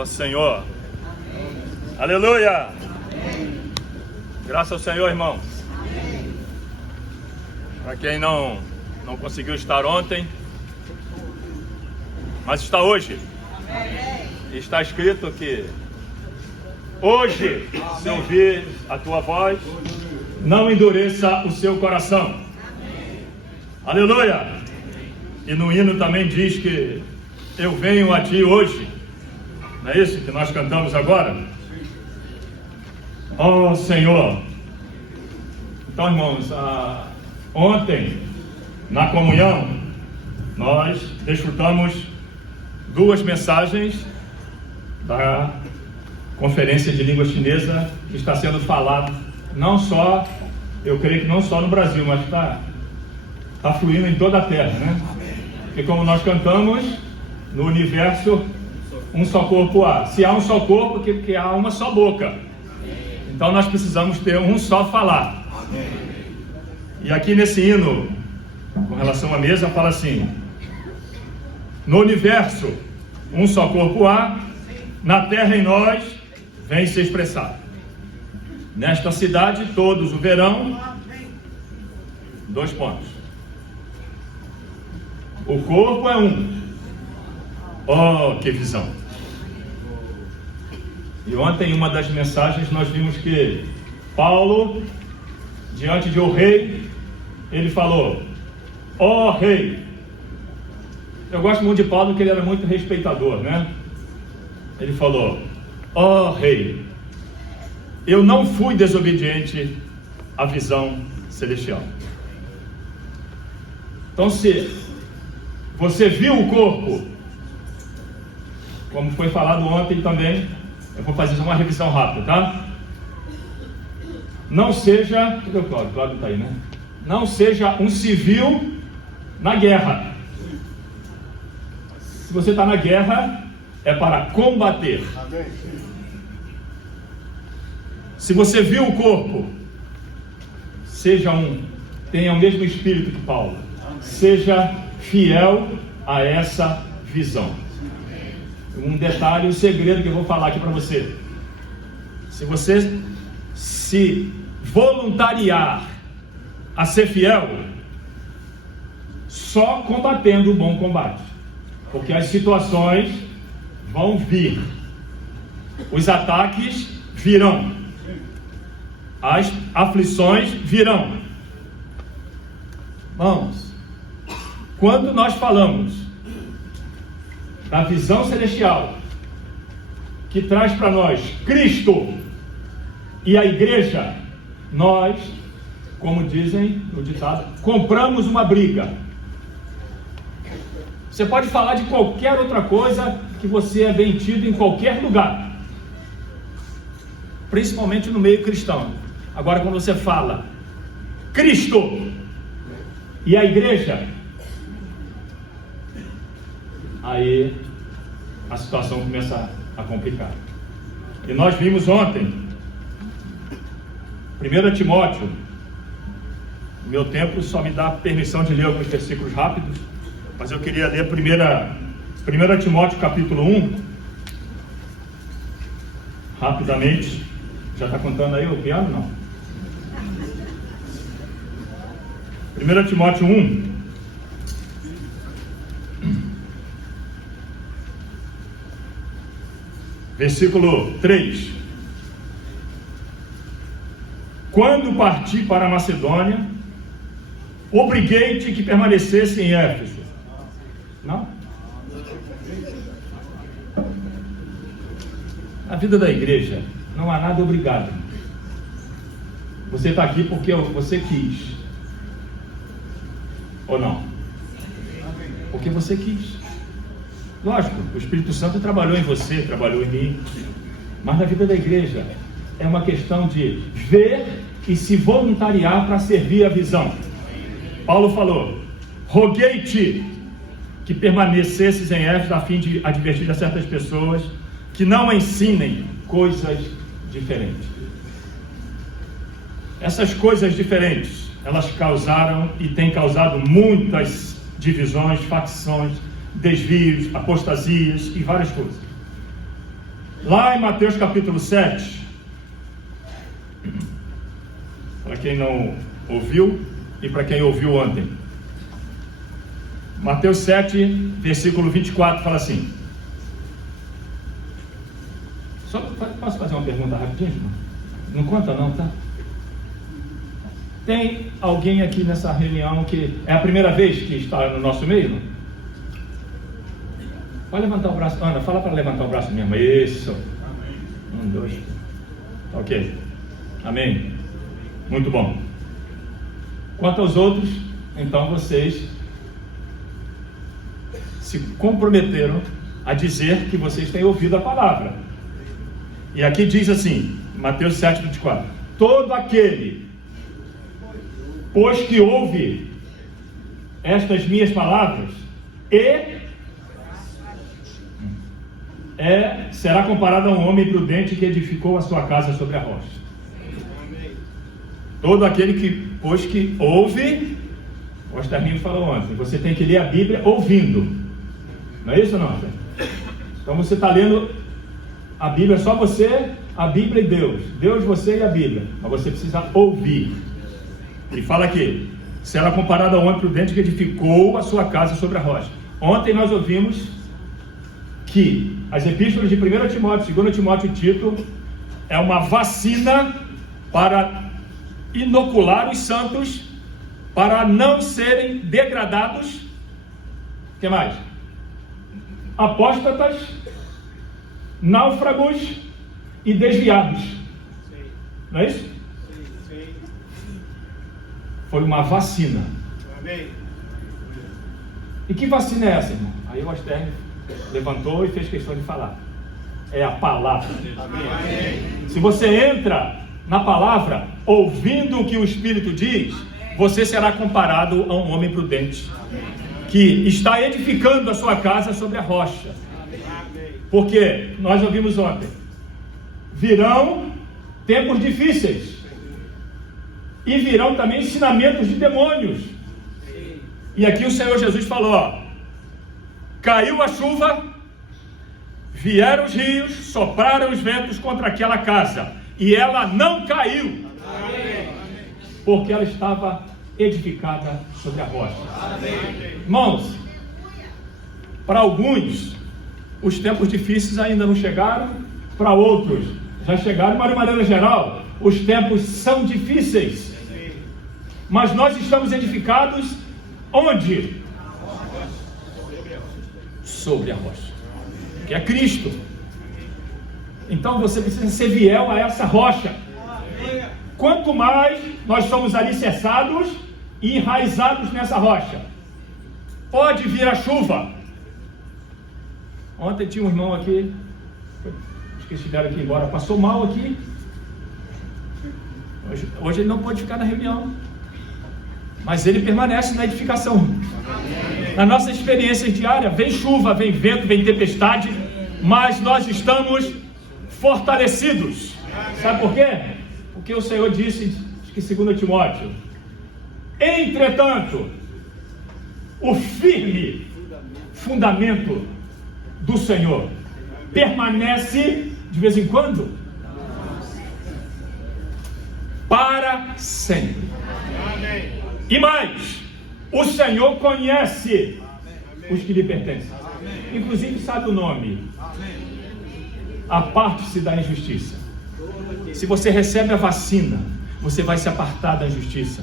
ao Senhor. Aleluia! Graças ao Senhor, irmãos. Para quem não conseguiu estar ontem, mas está hoje. Está escrito que hoje, se ouvir a tua voz, não endureça o seu coração. Aleluia! E no hino também diz que eu venho a ti hoje. Não é isso que nós cantamos agora? Oh Senhor! Então, irmãos, ontem, na comunhão, nós desfrutamos duas mensagens da conferência de língua chinesa que está sendo falada, não só, eu creio que não só no Brasil, mas está fluindo em toda a terra, né? Porque como nós cantamos, no universo, um só corpo há. Se há um só corpo, que há uma só boca. Então nós precisamos ter um só falar. E aqui nesse hino, com relação à mesa, fala assim: no universo, um só corpo há, na terra em nós, vem se expressar. Nesta cidade, todos o verão. 2 pontos. O corpo é um. Oh, que visão! E ontem, em uma das mensagens, nós vimos que Paulo, diante de um rei, ele falou: ó rei. Eu gosto muito de Paulo porque ele era muito respeitador, né? Ele falou: ó rei, eu não fui desobediente à visão celestial. Então, se você viu o corpo, como foi falado ontem também, eu vou fazer uma revisão rápida, tá? Não seja... Cadê o Cláudio? O Cláudio está aí, né? Não seja um civil na guerra. Se você está na guerra, é para combater. Se você viu o corpo, tenha o mesmo espírito que Paulo. Seja fiel a essa visão. Um detalhe, um segredo que eu vou falar aqui para você: se você se voluntariar a ser fiel, só combatendo o bom combate, porque as situações vão vir, os ataques virão, as aflições virão. Vamos, quando nós falamos da visão celestial, que traz para nós Cristo e a igreja, nós, como dizem no ditado, compramos uma briga. Você pode falar de qualquer outra coisa que você é bem tido em qualquer lugar, principalmente no meio cristão. Agora, quando você fala Cristo e a igreja, aí a situação começa a complicar. E nós vimos ontem 1 Timóteo. Meu tempo só me dá permissão de ler alguns versículos rápidos, mas eu queria ler 1 Timóteo capítulo 1 rapidamente. Já está contando aí o piano? Não. 1 Timóteo 1 versículo 3. Quando parti para a Macedônia, obriguei-te que permanecesse em Éfeso. Não? Na vida da igreja, não há nada obrigado. Você está aqui porque você quis. Ou não? Porque você quis. Lógico, o Espírito Santo trabalhou em você, trabalhou em mim, mas na vida da igreja é uma questão de ver e se voluntariar para servir a visão. Paulo falou: roguei-te que permanecesses em Éfeso a fim de advertir a certas pessoas que não ensinem coisas diferentes. Essas coisas diferentes, elas causaram e têm causado muitas divisões, facções, desvios, apostasias e várias coisas. Lá em Mateus capítulo 7, para quem não ouviu e para quem ouviu ontem, Mateus 7, versículo 24, fala assim. Só posso fazer uma pergunta rapidinho, irmão? Não conta não, tá? Tem alguém aqui nessa reunião que é a primeira vez que está no nosso meio? Não? Pode levantar o braço. Ana, fala para levantar o braço mesmo. Isso. Amém. 1, 2. Ok. Amém. Muito bom. Quanto aos outros, então vocês se comprometeram a dizer que vocês têm ouvido a palavra. E aqui diz assim, Mateus 7, 24. Todo aquele, pois que ouve estas minhas palavras será comparado a um homem prudente que edificou a sua casa sobre a rocha. Todo aquele que, pois que ouve, o Osterminho falou ontem, você tem que ler a Bíblia ouvindo. Não é isso não? Então você está lendo a Bíblia, só você, a Bíblia e Deus. Deus, você e a Bíblia. Mas você precisa ouvir. E fala aqui, será comparado a um homem prudente que edificou a sua casa sobre a rocha. Ontem nós ouvimos que as epístolas de 1 Timóteo, 2 Timóteo e Tito é uma vacina para inocular os santos, para não serem degradados. O que mais? Apóstatas, náufragos e desviados. Não é isso? Foi uma vacina. E que vacina é essa, irmão? Aí o Astérnio levantou e fez questão de falar. É a palavra. Amém. Se você entra na palavra, ouvindo o que o Espírito diz, você será comparado a um homem prudente, que está edificando a sua casa sobre a rocha. Porque nós ouvimos ontem, virão tempos difíceis, e virão também ensinamentos de demônios. E aqui o Senhor Jesus falou, ó, caiu a chuva, vieram os rios, sopraram os ventos contra aquela casa, e ela não caiu, porque ela estava edificada sobre a rocha. Irmãos, para alguns, os tempos difíceis ainda não chegaram, para outros já chegaram, mas de maneira geral, os tempos são difíceis. Mas nós estamos edificados onde? Sobre a rocha, que é Cristo. Então você precisa ser fiel a essa rocha. Quanto mais nós somos alicerçados e enraizados nessa rocha, pode vir a chuva. Ontem tinha um irmão aqui, acho que eles tiveram aqui embora, passou mal aqui. Hoje ele não pode ficar na reunião, mas ele permanece na edificação. Na nossa experiência diária, vem chuva, vem vento, vem tempestade, mas nós estamos fortalecidos. Sabe por quê? Porque o Senhor disse, acho que 2 Timóteo, entretanto, o firme fundamento do Senhor permanece de vez em quando para sempre. E mais, o Senhor conhece os que lhe pertencem, inclusive sabe o nome. Aparte-se da injustiça. Se você recebe a vacina, você vai se apartar da injustiça.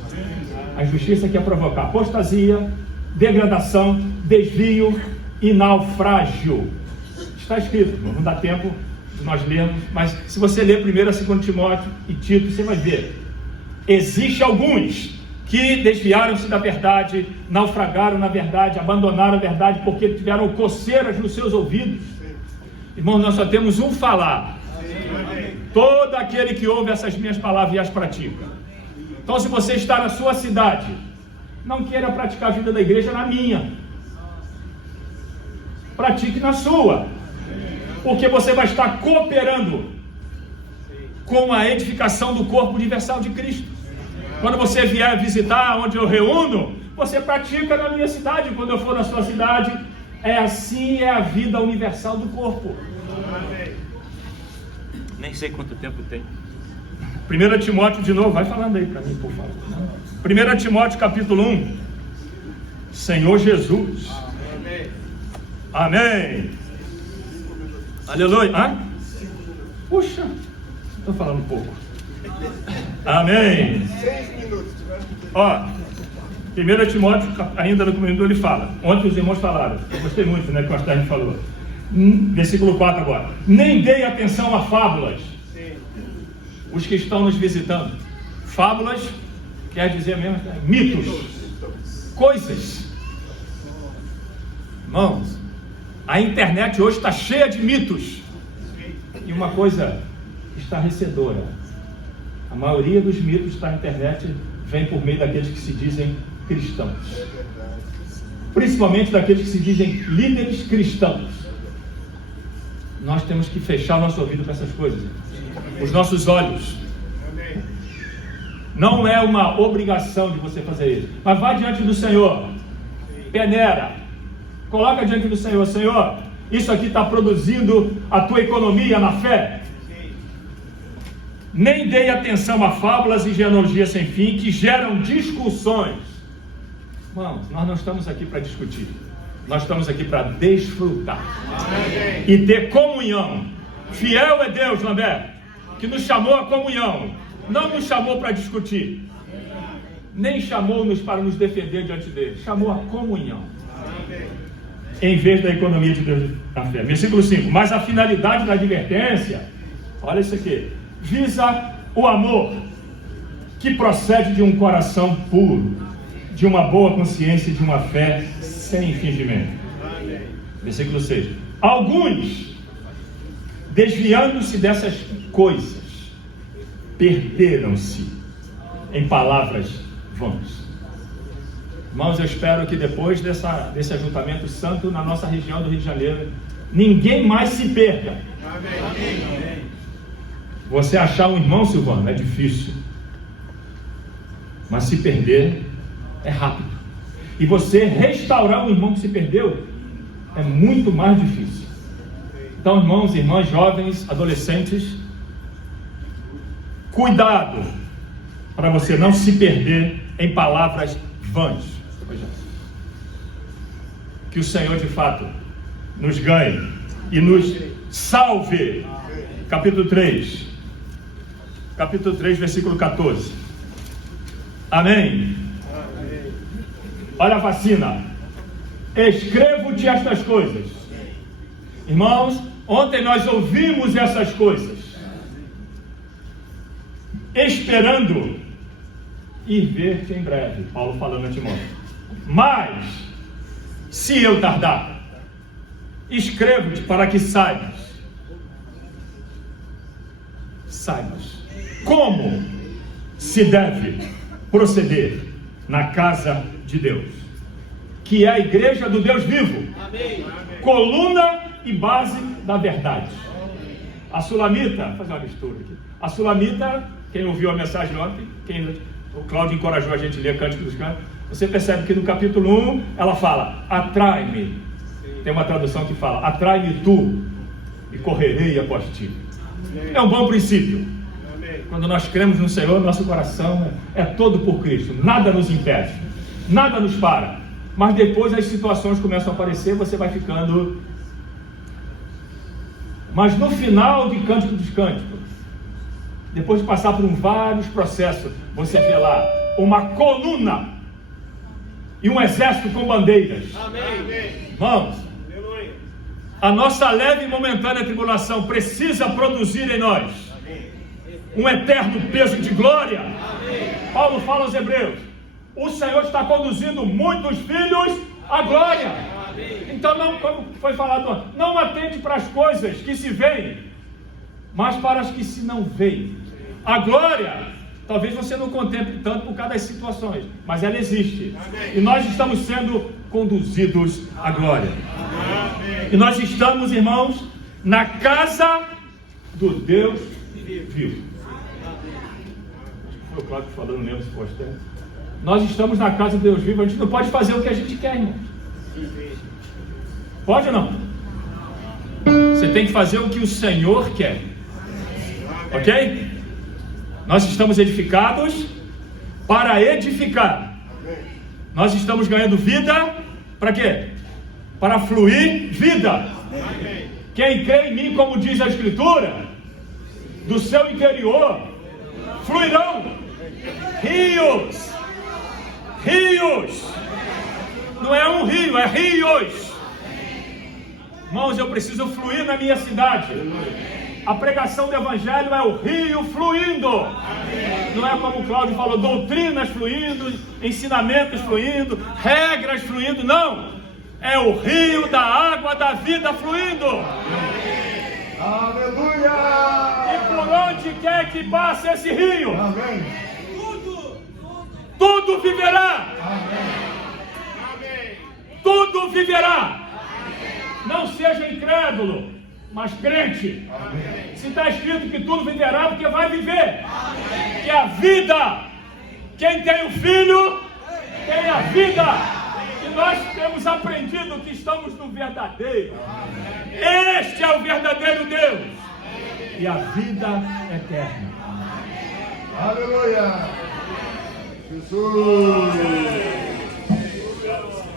A injustiça quer provocar apostasia, degradação, desvio e naufrágio. Está escrito, não dá tempo de nós lermos, mas se você ler 1 e 2 Timóteo e Tito, você vai ver. Existem alguns que desviaram-se da verdade, naufragaram na verdade, abandonaram a verdade porque tiveram coceiras nos seus ouvidos. Irmãos, nós só temos um falar. Todo aquele que ouve essas minhas palavras e as pratica. Então, se você está na sua cidade, não queira praticar a vida da igreja na minha. Pratique na sua. Porque você vai estar cooperando com a edificação do corpo universal de Cristo. Quando você vier visitar onde eu reúno, você pratica na minha cidade. Quando eu for na sua cidade, assim é a vida universal do corpo. Nem sei quanto tempo tem. 1 Timóteo de novo, vai falando aí para mim, por favor. 1 Timóteo capítulo 1. Senhor Jesus. Amém. Aleluia. Hã? Puxa, estou falando pouco. Amém. 6 minutos. Ó, 1 Timóteo, ainda no começo ele fala. Ontem os irmãos falaram. Eu gostei muito, né, que o Astardo falou. Versículo 4 agora. Nem dei atenção a fábulas. Os que estão nos visitando. Fábulas quer dizer mesmo mitos, coisas. Irmãos, a internet hoje está cheia de mitos. E uma coisa estarrecedora: a maioria dos mitos que está na internet vem por meio daqueles que se dizem cristãos, principalmente daqueles que se dizem líderes cristãos. Nós temos que fechar o nosso ouvido para essas coisas, os nossos olhos. Não é uma obrigação de você fazer isso, mas vá diante do Senhor, peneira, coloca diante do Senhor: Senhor, isso aqui está produzindo a tua economia na fé. Nem dei atenção a fábulas e genealogias sem fim que geram discussões. Irmãos, nós não estamos aqui para discutir, nós estamos aqui para desfrutar e ter comunhão. Fiel é Deus, Lambert, que nos chamou a comunhão, não nos chamou para discutir, nem chamou-nos para nos defender diante dele, chamou a comunhão, em vez da economia de Deus na fé. Versículo 5. Mas a finalidade da advertência, olha isso aqui, visa o amor que procede de um coração puro, de uma boa consciência e de uma fé sem fingimento. Versículo 6. Alguns, desviando-se dessas coisas, perderam-se em palavras vãs. Irmãos, eu espero que depois desse ajuntamento santo na nossa região do Rio de Janeiro, ninguém mais se perca. Amém. Você achar um irmão, Silvano, é difícil, mas se perder é rápido. E você restaurar um irmão que se perdeu é muito mais difícil. Então, irmãos e irmãs, jovens, adolescentes, cuidado para você não se perder em palavras vãs. Que o Senhor de fato nos ganhe e nos salve. Capítulo 3, versículo 14. Amém. Olha a vacina. Escrevo-te estas coisas. Irmãos, ontem nós ouvimos essas coisas, esperando ir ver-te em breve. Paulo falando a Timóteo. Mas, se eu tardar, escrevo-te para que saibas como se deve proceder na casa de Deus, que é a igreja do Deus vivo. Amém. Coluna e base da verdade. A Sulamita, vou fazer uma mistura aqui. A Sulamita, quem ouviu a mensagem ontem, o Cláudio encorajou a gente a ler Cântico dos Cânticos, você percebe que no capítulo 1 ela fala: atrai-me. Tem uma tradução que fala: atrai-me tu e correrei após ti. É um bom princípio. Quando nós cremos no Senhor, nosso coração é todo por Cristo, nada nos impede, nada nos para. Mas depois as situações começam a aparecer, você vai ficando. Mas no final de Cântico dos Cânticos, depois de passar por vários processos, você vê lá uma coluna e um exército com bandeiras. Amém. Vamos. A nossa leve e momentânea tribulação precisa produzir em nós um eterno peso de glória. Amém. Paulo fala aos Hebreus: o Senhor está conduzindo muitos filhos à glória. Amém. Então, não, como foi falado, não atente para as coisas que se veem, mas para as que se não veem. A glória, talvez você não contemple tanto por causa das situações, mas ela existe. Amém. E nós estamos sendo conduzidos à glória. Amém. E nós estamos, irmãos, na casa do Deus vivo. Foi o Cláudio falando mesmo, se fosse tempo. Nós estamos na casa de Deus vivo. A gente não pode fazer o que a gente quer, irmão. Pode ou não? Você tem que fazer o que o Senhor quer. Ok? Nós estamos edificados para edificar. Nós estamos ganhando vida para quê? Para fluir vida. Quem crê em mim, como diz a Escritura, do seu interior fluirão rios. Rios. Não é um rio, é rios. Irmãos, eu preciso fluir na minha cidade. A pregação do Evangelho é o rio fluindo. Não é como o Cláudio falou, doutrinas fluindo, ensinamentos fluindo, regras fluindo. Não. É o rio da água da vida fluindo. Aleluia! E por onde quer que passe esse rio, Amém. tudo viverá. Amém. Tudo viverá. Não seja incrédulo, mas crente. Amém. Se está escrito que tudo viverá, porque vai viver. Que a vida, quem tem o Filho, tem a vida. E nós temos aprendido que estamos no verdadeiro. Este é o verdadeiro Deus. E a vida eterna. Aleluia! Jesus!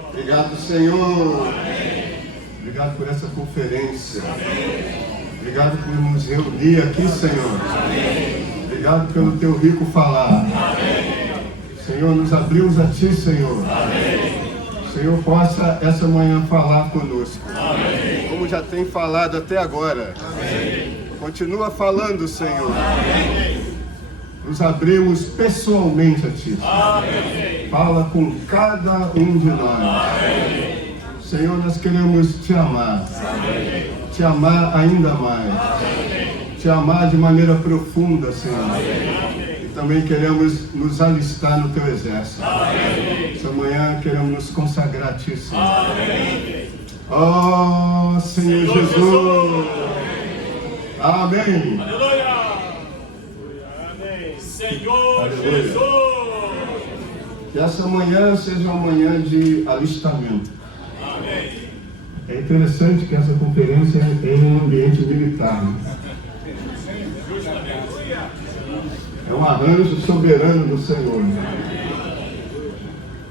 Obrigado, Senhor. Obrigado por essa conferência. Obrigado por nos reunir aqui, Senhor. Obrigado pelo teu rico falar. Senhor, nos abrimos a ti, Senhor. O Senhor possa essa manhã falar conosco. Como já tem falado até agora. Continua falando, Senhor. Nos abrimos pessoalmente a ti. Fala com cada um de nós. Senhor, nós queremos te amar. Te amar ainda mais. Te amar de maneira profunda, Senhor. E também queremos nos alistar no teu exército. Essa manhã queremos nos consagrar a ti, Senhor. Oh, Senhor Jesus. Amém. Aleluia. Amém. Senhor Aleluia. Jesus. Que essa manhã seja uma manhã de alistamento. É interessante que essa conferência é em um ambiente militar. É um arranjo soberano do Senhor.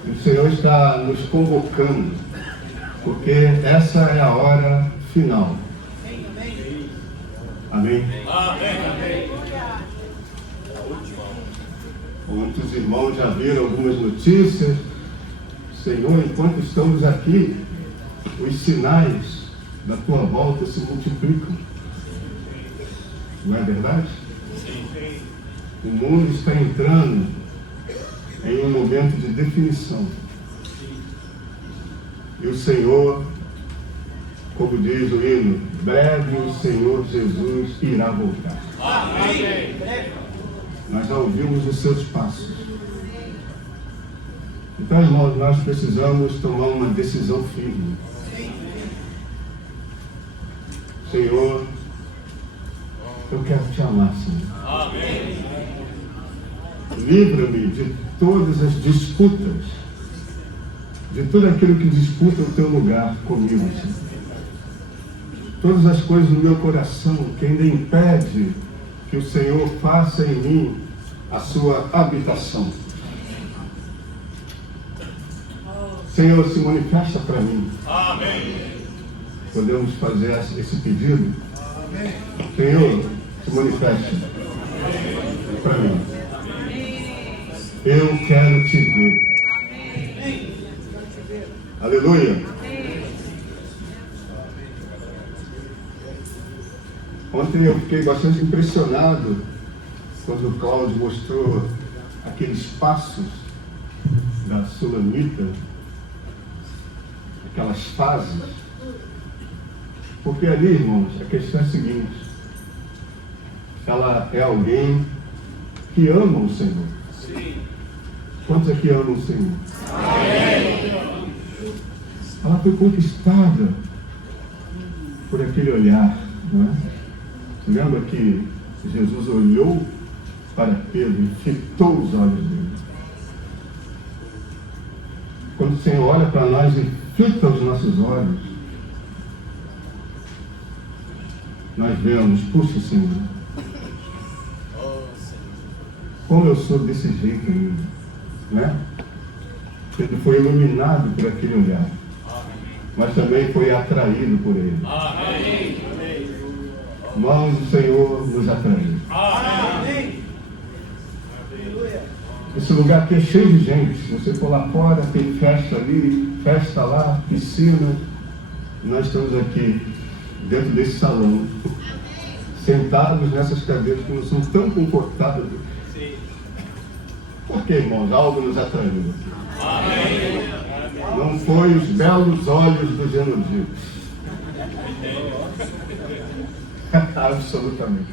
O Senhor está nos convocando, porque essa é a hora final. Amém? Muitos irmãos já viram algumas notícias. Senhor, enquanto estamos aqui, os sinais da tua volta se multiplicam. Não é verdade? O mundo está entrando em um momento de definição. E o Senhor, como diz o hino, breve o Senhor Jesus irá voltar. Amém. Nós já ouvimos os seus passos. Então, irmãos, nós precisamos tomar uma decisão firme. Senhor, eu quero te amar, Senhor. Amém. Livra-me de todas as disputas, de tudo aquilo que disputa o teu lugar comigo, Senhor. Todas as coisas no meu coração que ainda impede que o Senhor faça em mim a sua habitação. Senhor, se manifesta para mim. Amém. Podemos fazer esse pedido? Amém. Senhor, se manifeste para mim. Eu quero te ver. Amém. Aleluia. Ontem eu fiquei bastante impressionado quando o Cláudio mostrou aqueles passos da Sulamita, aquelas fases. Porque ali, irmãos, a questão é a seguinte: ela é alguém que ama o Senhor. Sim. Quantos aqui amam o Senhor? Amém. Ela foi conquistada por aquele olhar, não é? Você lembra que Jesus olhou para Pedro e fitou os olhos dele? Quando o Senhor olha para nós e fita os nossos olhos, nós vemos, puxa, Senhor, como eu sou desse jeito ainda, né? Ele foi iluminado por aquele olhar, mas também foi atraído por ele. Nós, o Senhor, nos atraiu. Esse lugar aqui é cheio de gente. Se você for lá fora, tem festa ali, festa lá, piscina. Nós estamos aqui, dentro desse salão, sentados nessas cadeiras que não são tão confortáveis. Por que, irmãos? Algo nos atraiu. Não foi os belos olhos dos genocidas. Absolutamente.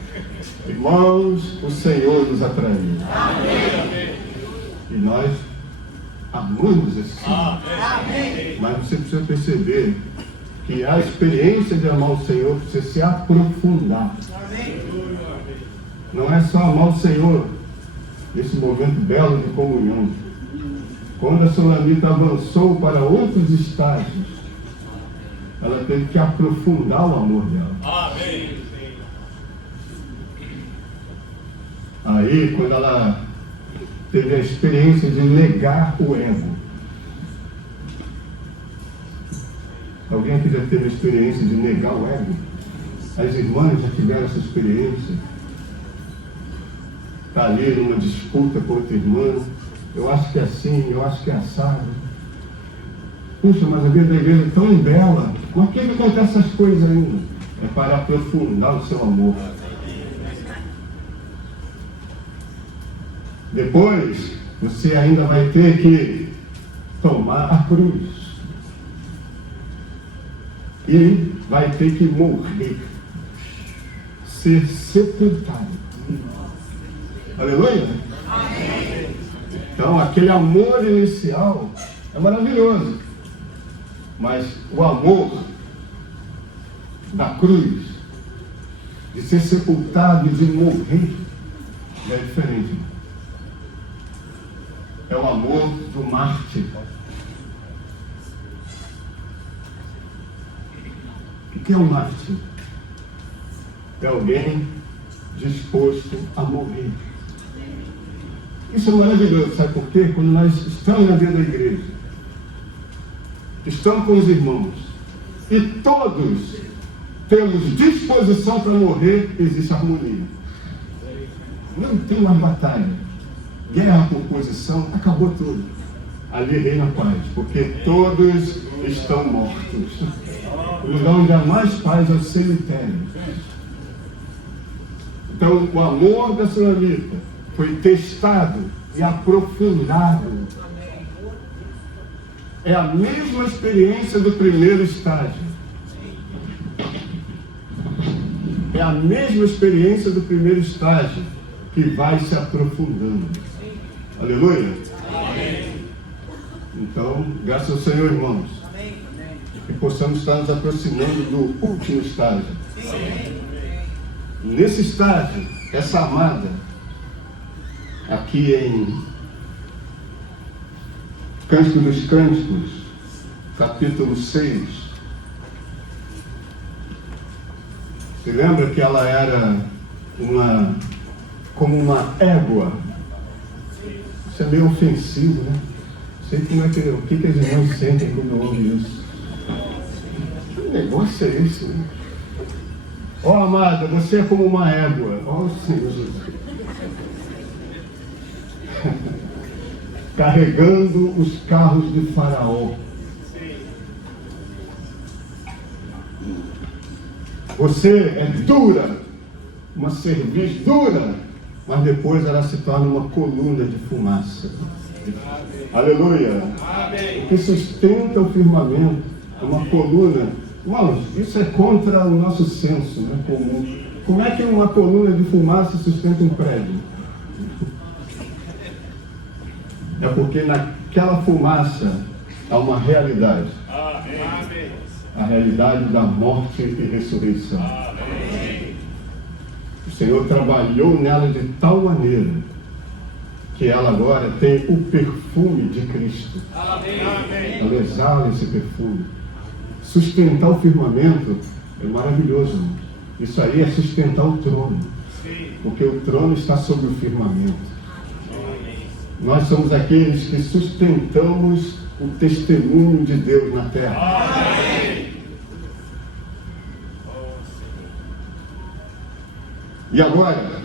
Irmãos, o Senhor nos atraiu. E nós amamos esse Senhor. Mas você precisa perceber que a experiência de amar o Senhor precisa se aprofundar. Não é só amar o Senhor nesse momento belo de comunhão. Quando a Sulamita avançou para outros estágios, ela teve que aprofundar o amor dela. Aí, quando ela teve a experiência de negar o ego. Alguém aqui já teve a experiência de negar o ego? As irmãs já tiveram essa experiência? Está ali numa disputa com outra irmã. Eu acho que é assim, eu acho que é assado. Puxa, mas a vida da igreja é tão bela. Por que acontece essas coisas ainda? É para aprofundar o seu amor. Depois, você ainda vai ter que tomar a cruz. E vai ter que morrer. Ser sepultado. Aleluia? Amém. Então, aquele amor inicial é maravilhoso. Mas o amor da cruz, de ser sepultado, de morrer, é diferente. É o amor do mártir. O que é um mártir? É alguém disposto a morrer. Isso é maravilhoso, sabe por quê? Quando nós estamos na vida da igreja, estamos com os irmãos, e todos temos disposição para morrer, existe harmonia. Não tem mais batalha, guerra por posição, acabou tudo. Ali reina a paz, porque todos estão mortos. O lugar onde há mais paz é o cemitério. Então, o amor da Sulamita foi testado e aprofundado. É a mesma experiência do primeiro estágio. É a mesma experiência do primeiro estágio que vai se aprofundando. Aleluia? Amém. Então, graças ao Senhor, irmãos, que possamos estar nos aproximando do último estágio. Nesse estágio, essa amada, aqui em Cântico dos Cânticos, capítulo 6, você lembra que ela era como uma égua? Isso é meio ofensivo, né? Não sei como é o que as irmãs sentem quando ouvem isso. Que negócio é esse, né? Ó, amada, você é como uma égua. Ó, Senhor Jesus. Carregando os carros de Faraó. Você é dura, uma cerviz dura, mas depois ela se torna uma coluna de fumaça. Aleluia! O que sustenta o firmamento é uma coluna. Irmãos, isso é contra o nosso senso, né, comum. Como é que uma coluna de fumaça sustenta um prédio? É porque naquela fumaça há uma realidade. A realidade da morte e ressurreição. O Senhor trabalhou nela de tal maneira que ela agora tem o perfume de Cristo. Ela exala esse perfume. Sustentar o firmamento é maravilhoso. Isso aí é sustentar o trono. Porque o trono está sobre o firmamento. Nós somos aqueles que sustentamos o testemunho de Deus na terra. Amém. E agora,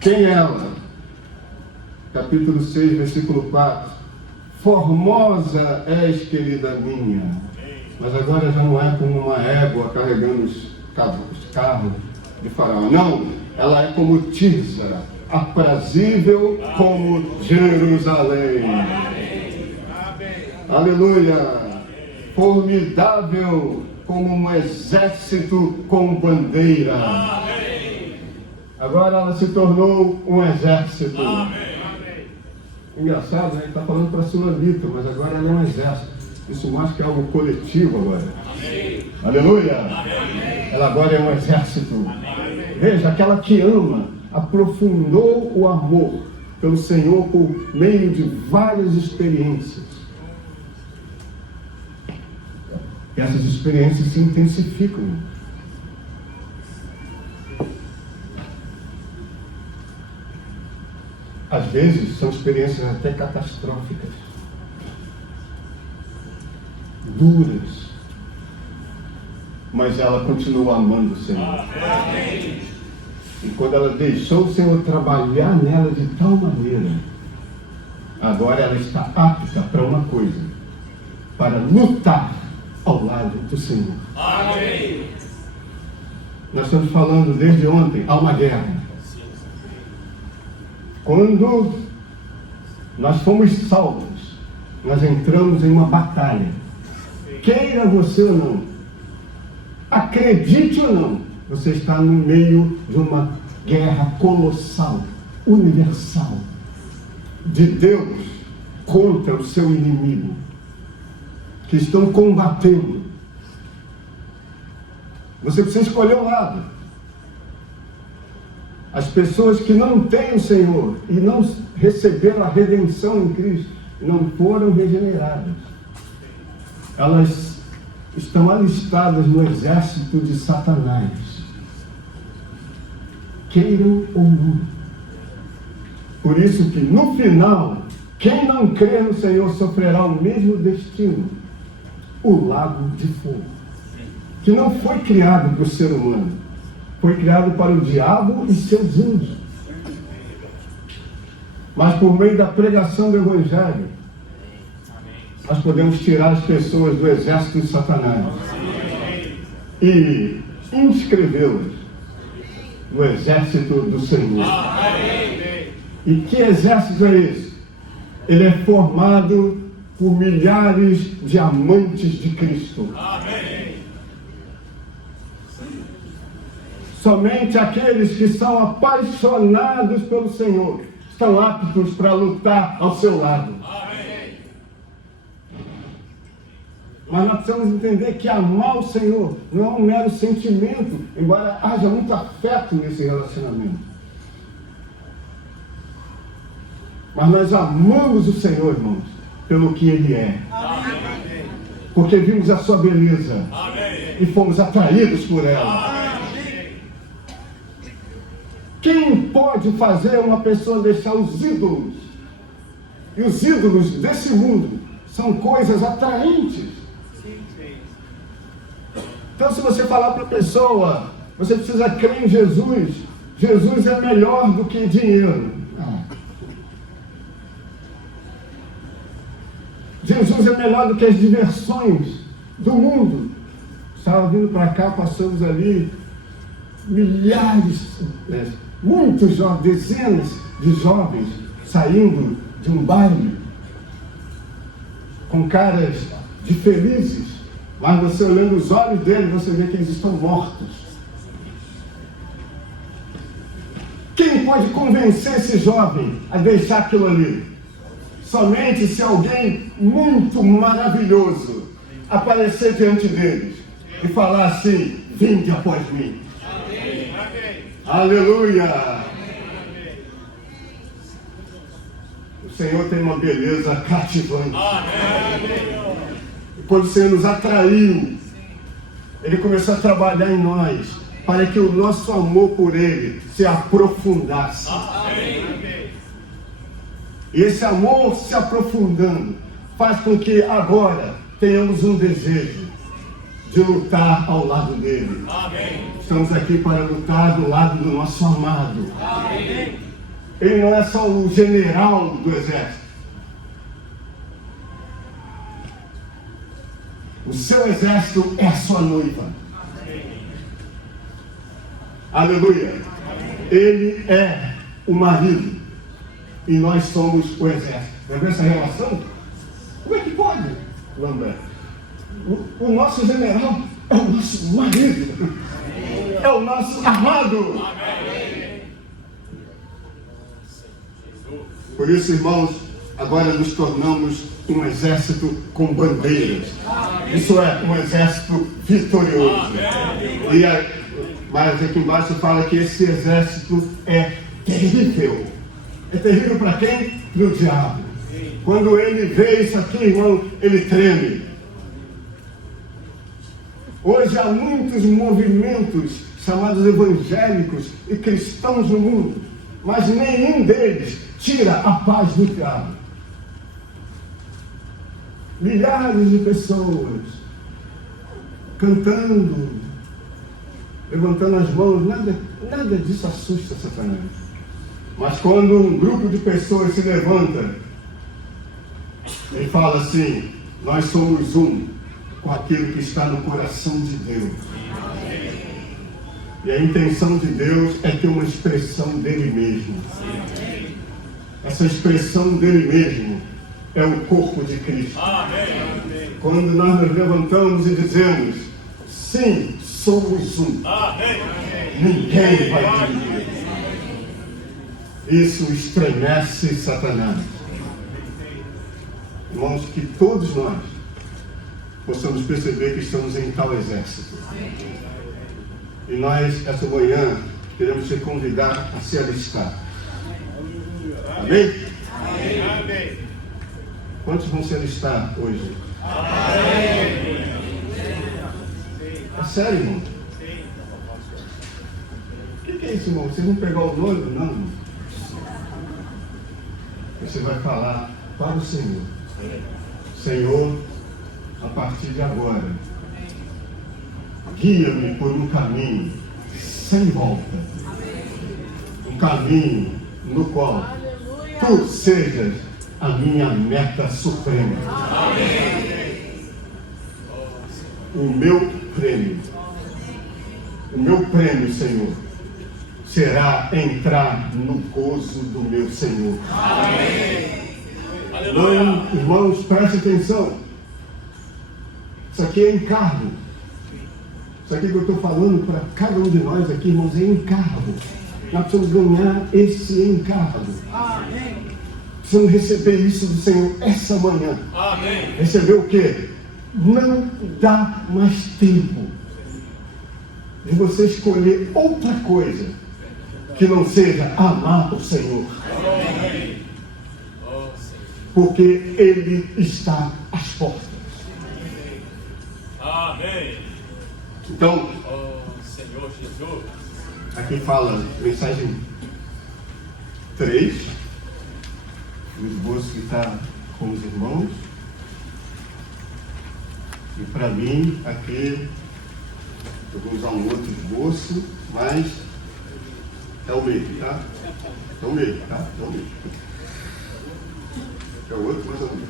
quem é ela? Capítulo 6, versículo 4. Formosa és, querida minha. Mas agora já não é como uma égua carregando os carros de Faraó. Não, ela é como Tirsa, aprazível como Jerusalém. Aleluia! Formidável como um exército com bandeira. Agora ela se tornou um exército. Engraçado, né? Ele está falando para a Sulamita, mas agora ela é um exército. Isso mostra que é algo coletivo agora. Aleluia! Ela agora é um exército. Veja, aquela que ama, aprofundou o amor pelo Senhor por meio de várias experiências. E essas experiências se intensificam. Às vezes são experiências até catastróficas, duras, mas ela continua amando o Senhor. E quando ela deixou o Senhor trabalhar nela de tal maneira, agora ela está apta para uma coisa: para lutar ao lado do Senhor. Amém. Nós estamos falando desde ontem, há uma guerra. Quando nós fomos salvos, nós entramos em uma batalha. Queira você ou não, acredite ou não, você está no meio de uma guerra colossal, universal, de Deus contra o seu inimigo, que estão combatendo. Você precisa escolher um lado. As pessoas que não têm o Senhor e não receberam a redenção em Cristo, não foram regeneradas, elas estão alistadas no exército de Satanás. Queiram ou não. Por isso que no final, quem não crê no Senhor sofrerá o mesmo destino: o lago de fogo, que não foi criado para o ser humano, foi criado para o diabo e seus anjos. Mas por meio da pregação do Evangelho, nós podemos tirar as pessoas do exército de Satanás e inscrevê-las no exército do Senhor. E que exército é esse? Ele é formado por milhares de amantes de Cristo. Somente aqueles que são apaixonados pelo Senhor estão aptos para lutar ao seu lado. Mas nós precisamos entender que amar o Senhor não é um mero sentimento, embora haja muito afeto nesse relacionamento. Mas nós amamos o Senhor, irmãos, pelo que Ele é. Porque vimos a sua beleza e fomos atraídos por ela. Quem pode fazer uma pessoa deixar os ídolos? E os ídolos desse mundo são coisas atraentes. Então, se você falar para a pessoa, você precisa crer em Jesus, Jesus é melhor do que dinheiro. Jesus é melhor do que as diversões do mundo. Estava vindo para cá, passamos ali milhares, muitos jovens, dezenas de jovens saindo de um baile com caras de felizes, mas você olhando os olhos deles, você vê que eles estão mortos. Quem pode convencer esse jovem a deixar aquilo ali? Somente se alguém muito maravilhoso aparecer diante deles e falar assim: vinde após mim. Aleluia! O Senhor tem uma beleza cativante. E quando o Senhor nos atraiu, Ele começou a trabalhar em nós para que o nosso amor por Ele se aprofundasse. E esse amor se aprofundando faz com que agora tenhamos um desejo de lutar ao lado dele. Amém. Estamos aqui para lutar do lado do nosso amado. Amém. Ele não é só o general do exército. O seu exército é a sua noiva. Aleluia. Ele é o marido e nós somos o exército. Já viu essa relação? Como é que pode, Lambert? O nosso general é o nosso marido. É o nosso amado. Por isso, irmãos, agora nos tornamos um exército com bandeiras. Isso é, um exército vitorioso. Mas aqui embaixo fala que esse exército é terrível. É terrível para quem? Para o diabo. Quando ele vê isso aqui, irmão, ele treme. Hoje há muitos movimentos chamados evangélicos e cristãos no mundo, mas nenhum deles tira a paz do diabo. Milhares de pessoas cantando, levantando as mãos, nada disso assusta Satanás. Mas quando um grupo de pessoas se levanta e fala assim: nós somos um com aquilo que está no coração de Deus. E a intenção de Deus é ter uma expressão dele mesmo. Essa expressão dele mesmo é o corpo de Cristo. Quando nós nos levantamos e dizemos: sim, somos um. Ninguém vai dividir. Isso estremece Satanás. Irmãos, que todos nós possamos perceber que estamos em tal exército. E nós, essa manhã, queremos te convidar a se alistar. Amém? Amém. Quantos vão se alistar hoje? Amém. É sério, irmão? O que é isso, irmão? Vocês vão pegar o noivo? Não. Você vai falar para o Senhor: Senhor, a partir de agora, guia-me por um caminho sem volta. Um caminho no qual tu sejas a minha meta suprema. O meu prêmio, Senhor, será entrar no gozo do meu Senhor. Não, irmãos, preste atenção. Isso aqui é encargo. Isso aqui que eu estou falando para cada um de nós aqui, irmãos, é encargo. Nós precisamos ganhar esse encargo. Precisamos receber isso do Senhor essa manhã. Receber o quê? Não dá mais tempo de você escolher outra coisa que não seja amar o Senhor. Porque Ele está às portas. Amém. Então, Senhor Jesus. Aqui fala, mensagem 3, o esboço que está com os irmãos. E para mim, aqui, eu vou usar um outro esboço, mas é o mesmo, tá? É o mesmo, tá? É o mesmo. É o outro, mas é o mesmo.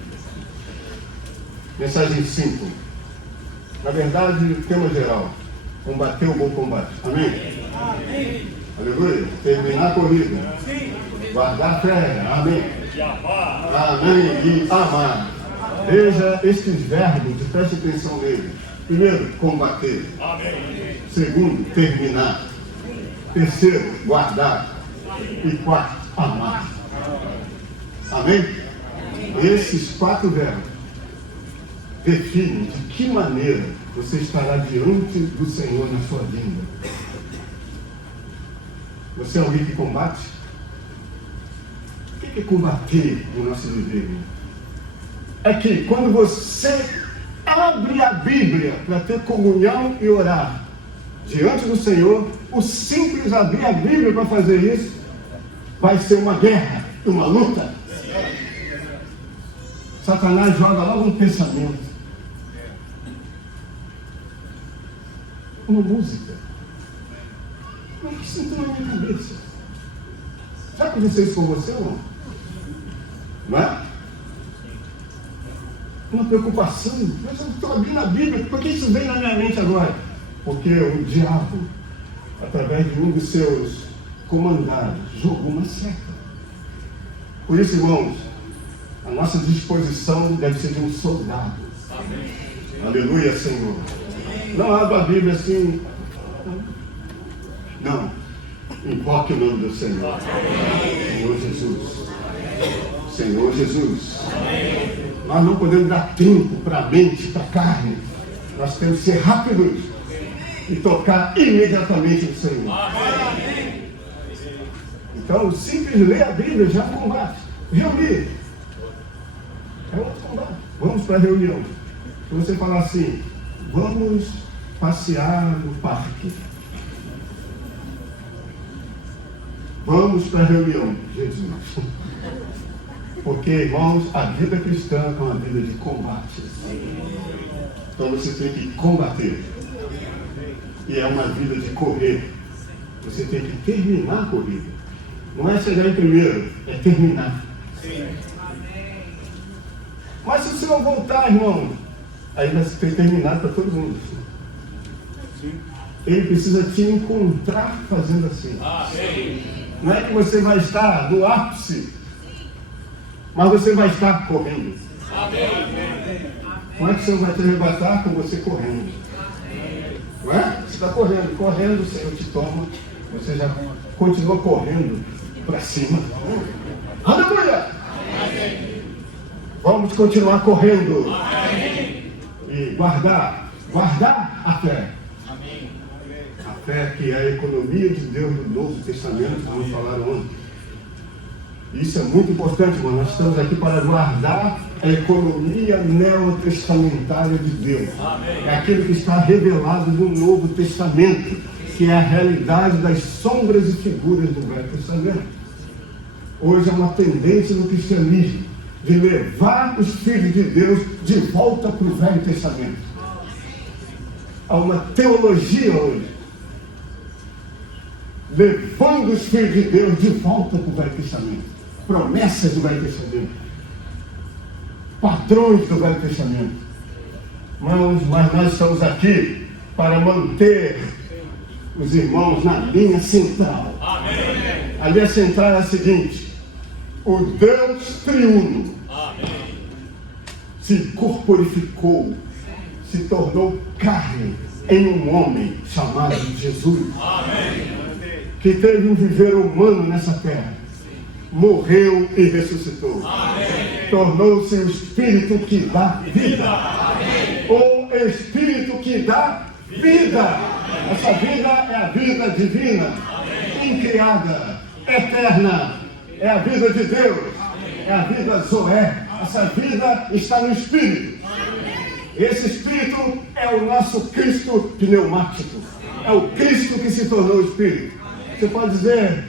Mensagem 5. Na verdade, o tema geral: combater o bom combate. Amém? Amém. Aleluia. Terminar a corrida. Sim. Guardar a fé. Amém. E amar. Amém. E amar. Veja estes verbos, preste atenção neles. Primeiro, combater. Amém. Segundo, terminar. Terceiro, guardar. E quarto, amar. Amém? Esses 4 verbos definem de que maneira você estará diante do Senhor na sua vinda. Você é alguém que combate? O que é combater no nosso viver? É que quando você abre a Bíblia para ter comunhão e orar diante do Senhor, o simples abrir a Bíblia para fazer isso vai ser uma guerra, uma luta. Satanás joga logo um pensamento. Uma música. Mas que sinto na minha cabeça? Já aconteceu isso com você ou não? Não é? Uma preocupação. Mas eu estou abrindo a Bíblia, por que isso vem na minha mente agora? Porque o diabo, através de um dos seus comandados, jogou uma seta. Por isso, irmãos, a nossa disposição deve ser de um soldado. Amém. Aleluia, Senhor. Não abra a Bíblia assim. Não. Invoque o nome do Senhor. Senhor Jesus. Senhor Jesus. Nós não podemos dar tempo para a mente, para a carne. Nós temos que ser rápidos e tocar imediatamente no Senhor. Então, o simples ler a Bíblia já é um combate. Reunir é outro combate. Vamos para a reunião. Se você falar assim, vamos passear no parque. Vamos para a reunião, Jesus. Porque, irmãos, a vida cristã é uma vida de combate. Então você tem que combater. E é uma vida de correr. Você tem que terminar a corrida. Não é chegar em primeiro, é terminar. Mas se você não voltar, irmão, aí vai ter terminado para todo mundo. Ele precisa te encontrar fazendo assim. Não é que você vai estar no ápice, mas você vai estar correndo. Não é que o Senhor vai te arrebatar com você correndo. Não é? Você está correndo, correndo, o Senhor te toma, você já continua correndo para cima. Aleluia! Vamos continuar correndo e guardar a fé. A fé que é a economia de Deus do Novo Testamento, como falaram ontem. Isso é muito importante, irmão. Nós estamos aqui para guardar a economia neotestamentária de Deus. É aquilo que está revelado no Novo Testamento, que é a realidade das sombras e figuras do Velho Testamento. Hoje há uma tendência no cristianismo de levar os filhos de Deus de volta para o Velho Testamento. Há uma teologia hoje levando os filhos de Deus de volta para o Velho Testamento. Promessas do Velho Testamento. Padrões do Velho Testamento. Mas nós estamos aqui para manter os irmãos na linha central. Amém. A linha central é a seguinte: o Deus triuno se corporificou, se tornou carne em um homem chamado Jesus. Amém. Que teve um viver humano nessa terra, morreu e ressuscitou. Tornou-se o Espírito que dá vida. Amém. O Espírito que dá vida. Essa vida é a vida divina, incriada, eterna. É a vida de Deus. É a vida Zoé. Essa vida está no Espírito. Esse Espírito é o nosso Cristo pneumático. É o Cristo que se tornou Espírito. Você pode dizer,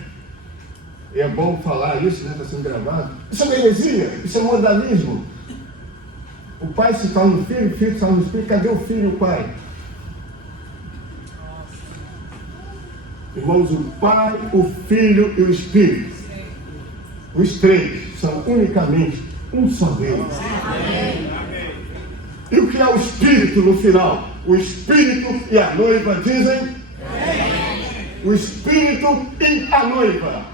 e é bom falar isso, né? Está sendo gravado. Isso é uma heresia, isso é modalismo. O pai se torna no filho, o filho se torna no Espírito. Cadê o filho e o pai? Irmãos, o Pai, o Filho e o Espírito, os três são unicamente um só Deus. E o que é o Espírito no final? O Espírito e a noiva dizem? O Espírito e a noiva.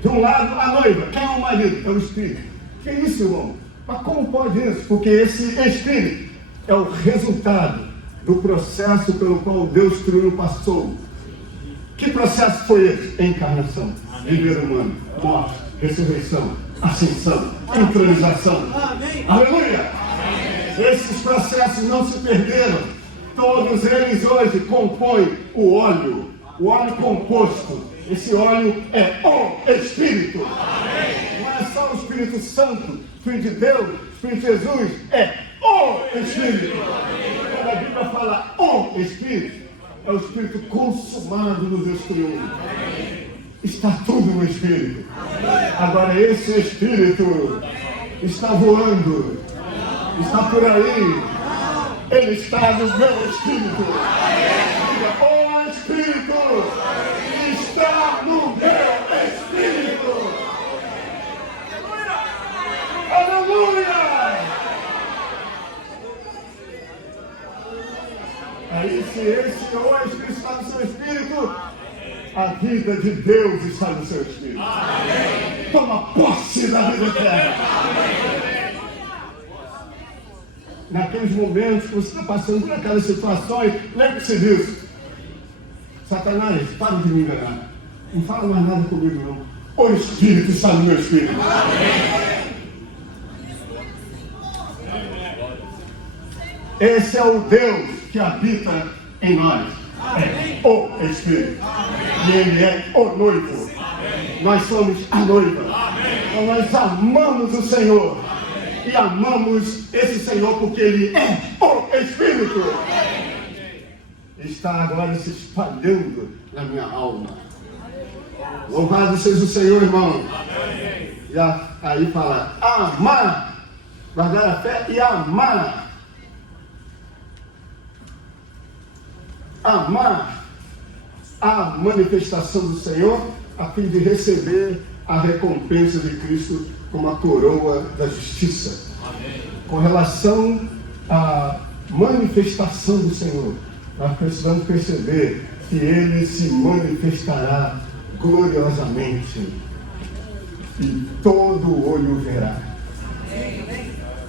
De um lado, a noiva. Quem é o marido? É o Espírito. Que é isso, irmão? Mas como pode isso? Porque esse Espírito é o resultado do processo pelo qual Deus triuno passou. Que processo foi esse? Encarnação, viver humano, morte, ressurreição, ascensão, entronização. Aleluia! Esses processos não se perderam. Todos eles hoje compõem o óleo composto. Esse óleo é o Espírito. Não é só o Espírito Santo, Filho de Deus, Espírito de Jesus, é o Espírito. Quando a Bíblia fala o Espírito, é o Espírito consumado no Deus triuno. Está tudo no Espírito. Agora esse Espírito está voando, está por aí. Ele está no meu espírito. O Espírito está no meu espírito. Aleluia! Aí, se esse o Espírito está no seu espírito, a vida de Deus está no seu espírito. Amém. Toma posse da vida eterna. Naqueles momentos que você está passando por aquelas situações, lembre-se disso. Satanás, para de me enganar. Não fala mais nada comigo, não. O Espírito está no meu espírito. Amém. Esse é o Deus que habita em nós. É o Espírito. E Ele é o noivo. Nós somos a noiva. Então nós amamos o Senhor. E amamos esse Senhor porque Ele é o Espírito. Está agora se espalhando na minha alma. Louvado seja o Senhor, irmão. E aí fala, amar. Guardar a fé e amar. Amar a manifestação do Senhor a fim de receber a recompensa de Cristo como a coroa da justiça. Amém. Com relação à manifestação do Senhor, nós precisamos perceber que Ele se manifestará gloriosamente e todo olho verá.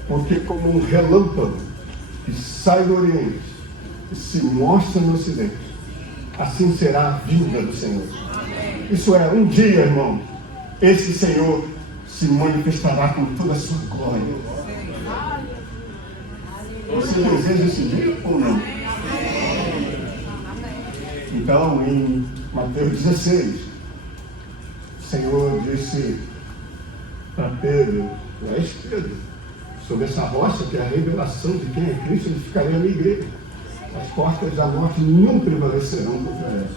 Porque como um relâmpago que sai do Oriente e se mostra no Ocidente, assim será a vinda do Senhor. Isso é, um dia, irmão, esse Senhor se manifestará com toda a sua glória. Você deseja esse dia ou não? Então, em Mateus 16, o Senhor disse para Pedro, não é Pedro, sobre essa rocha que é a revelação de quem é Cristo, ele ficaria na igreja. As portas da morte não prevalecerão contra ela.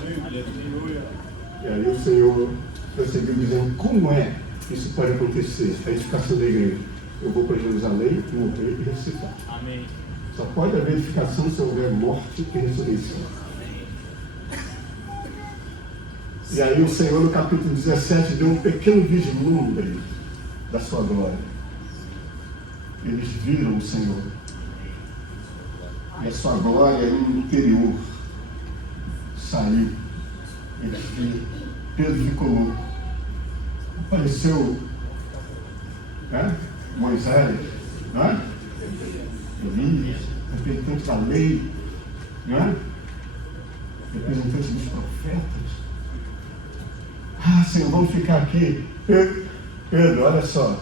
E aí o Senhor prosseguiu dizendo, como é que isso pode acontecer? A edificação da igreja. Eu vou para Jerusalém, morrer e ressuscitar. Amém. Só pode haver edificação se houver morte e ressurreição. E aí o Senhor, no capítulo 17, deu um pequeno vislumbre da sua glória. Eles viram o Senhor. E a sua glória no interior saiu. Eles viram. Pedro ficou louco. Apareceu, né? Moisés, né? Elias, representante da lei, né? Representante dos profetas. Ah, Senhor, vamos ficar aqui. Pedro, olha só.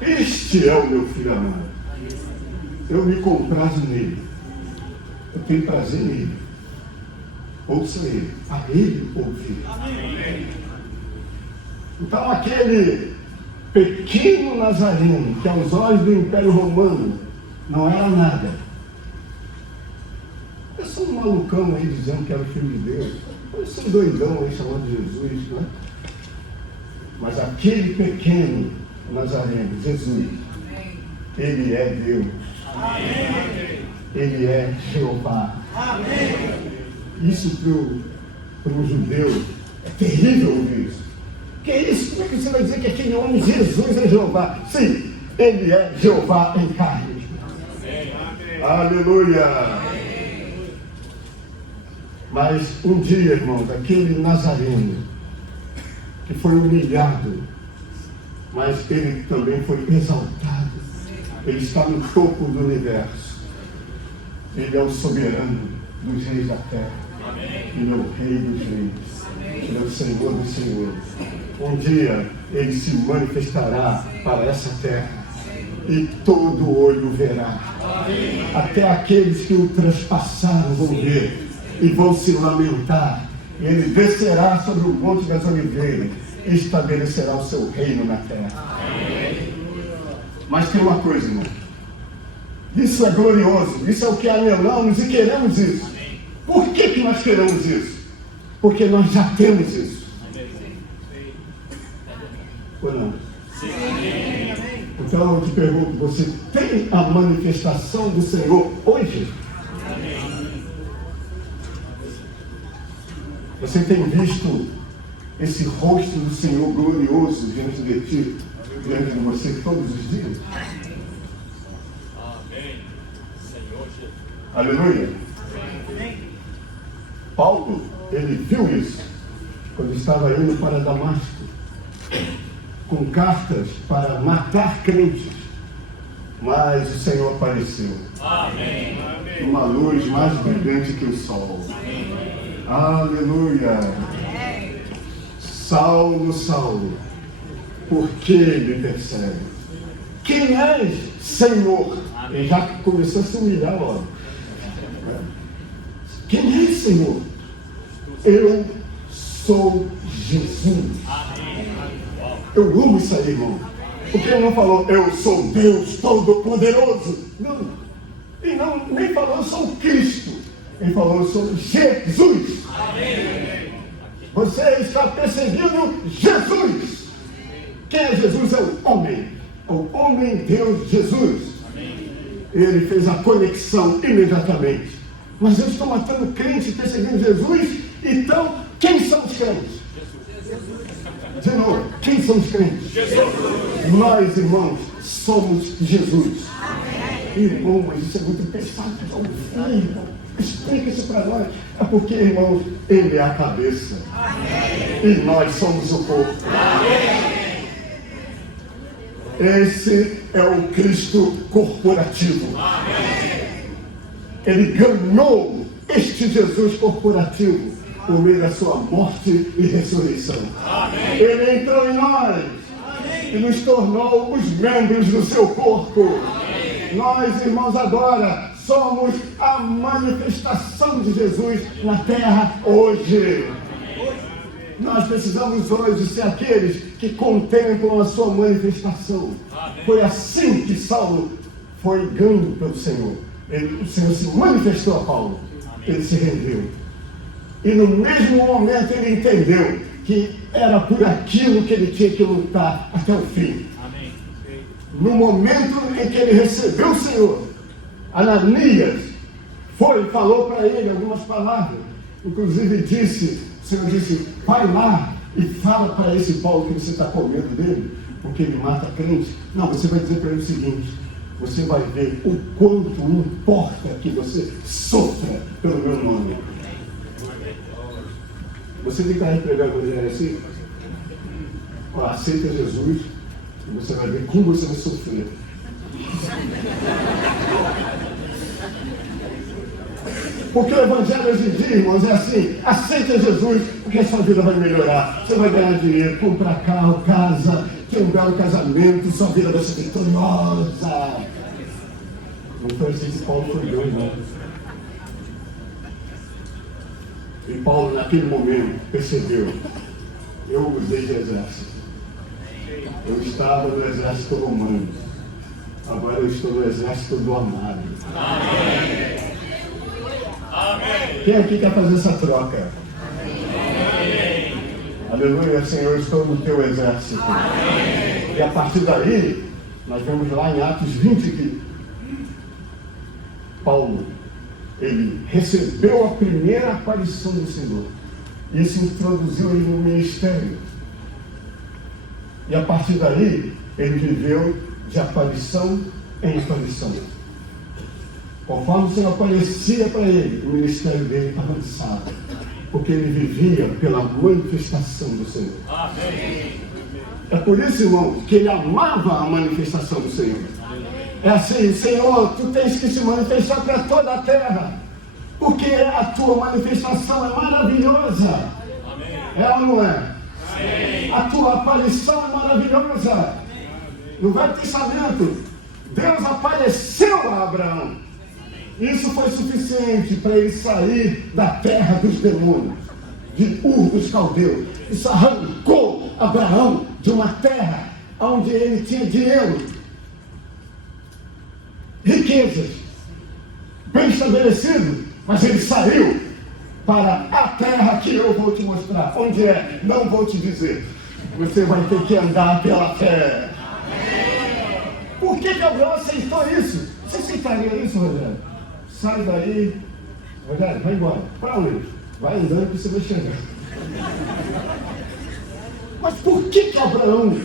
Este é o meu filho amado. Eu me comprazo nele. Eu tenho prazer nele. Ouça ele. A ele ouvir. Então aquele pequeno Nazareno, que aos olhos do Império Romano não era nada. Eu sou um malucão aí dizendo que era o Filho de Deus. Eu sou um doidão aí chamado Jesus, né? Mas aquele pequeno Nazareno, Jesus, ele é Deus. Ele é Jeová. Isso para um judeu é terrível ouvir isso. Que isso? Como é que você vai dizer que aquele homem Jesus é Jeová? Sim, ele é Jeová em carne. Aleluia! Mas um dia, irmãos, aquele Nazareno que foi humilhado, mas ele também foi exaltado. Ele está no topo do universo. Ele é o soberano dos reis da terra. Ele é o rei dos reis. Ele é o Senhor dos senhores. Um dia ele se manifestará para essa terra e todo olho verá. Até aqueles que o transpassaram vão ver e vão se lamentar. Ele descerá sobre o Monte das Oliveiras e estabelecerá o seu reino na terra. Mas tem uma coisa, irmão. Isso é glorioso. Isso é o que anelamos e queremos isso. Por que nós queremos isso? Porque nós já temos isso. Ou não? Então eu te pergunto, você tem a manifestação do Senhor hoje? Você tem visto esse rosto do Senhor glorioso diante de ti, diante de você todos os dias? Amém. Senhor Jesus. Aleluia. Paulo, ele viu isso quando estava indo para Damasco, com cartas para matar crentes, mas o Senhor apareceu. Amém. Uma luz mais brilhante que o sol. Aleluia. Saulo, Saulo, por que me persegue? Quem és, Senhor? Ele já começou a se humilhar logo. Quem és, Senhor? Eu sou Jesus. Eu amo isso aí, irmão. Porque ele não falou, eu sou Deus Todo-Poderoso. Não. Ele nem falou, eu sou Cristo. Ele falou, eu sou Jesus. Amém. Você está perseguindo Jesus. Quem é Jesus? É o homem. O homem Deus Jesus. Amém. Ele fez a conexão imediatamente. Mas eu estou matando crentes, perseguindo Jesus. Então, quem são os crentes? De novo, quem são os crentes? Jesus. Nós, irmãos, somos Jesus. Amém. Irmão, mas isso é muito pesado. Explica isso para nós. É porque, irmãos, Ele é a cabeça. Amém. E nós somos o corpo. Amém. Esse é o Cristo corporativo. Amém. Ele ganhou este Jesus corporativo por meio da sua morte e ressurreição. Amém. Ele entrou em nós. Amém. E nos tornou os membros do seu corpo. Amém. Nós, irmãos, agora somos a manifestação de Jesus na terra hoje. Nós precisamos hoje ser aqueles que contemplam a sua manifestação. Foi assim que Saulo foi ganho pelo Senhor. O Senhor se manifestou a Paulo. Ele se rendeu. E no mesmo momento ele entendeu que era por aquilo que ele tinha que lutar até o fim. No momento em que ele recebeu o Senhor, Ananias foi e falou para ele algumas palavras. Inclusive o Senhor disse, vai lá e fala para esse Paulo que você está com medo dele, porque ele mata crente. Não, você vai dizer para ele o seguinte, você vai ver o quanto importa que você sofra pelo meu nome. Você tem que pregar o evangelho assim? Aceita Jesus e você vai ver como você vai sofrer. Porque o evangelho hoje em dia, irmãos, é assim: aceita Jesus, porque a sua vida vai melhorar. Você vai ganhar dinheiro, comprar carro, casa, ter um belo casamento, sua vida vai ser vitoriosa. Não foi assim que Paulo foi doido, não. E Paulo, naquele momento, percebeu: eu mudei de exército. Eu estava no exército romano. Agora eu estou no exército do amado. Amém. Amém. Quem aqui quer fazer essa troca? Amém. Aleluia, Senhor, eu estou no teu exército. Amém. E a partir daí, nós vemos lá em Atos 20 que Paulo, ele recebeu a primeira aparição do Senhor. Isso introduziu ele no ministério. E a partir daí, ele viveu de aparição em aparição. Conforme o Senhor aparecia para ele, o ministério dele avançava. Porque ele vivia pela manifestação do Senhor. Amém. É por isso, irmão, que ele amava a manifestação do Senhor. É assim: Senhor, tu tens que se manifestar para toda a terra. Porque a tua manifestação é maravilhosa. Amém. É ou não é? Amém. A tua aparição é maravilhosa. No Velho Testamento, Deus apareceu a Abraão. Isso foi suficiente para ele sair da terra dos demônios, de Ur dos Caldeus. Isso arrancou Abraão de uma terra onde ele tinha dinheiro, riquezas, bem estabelecido, mas ele saiu para a terra que eu vou te mostrar. Onde é? Não vou te dizer. Você vai ter que andar pela fé. Por que Abraão aceitou isso? Você aceitaria isso, Rogério? Sai daí. Rogério, vai embora. Para onde? Vai andando que você vai chegar. Mas por que Abraão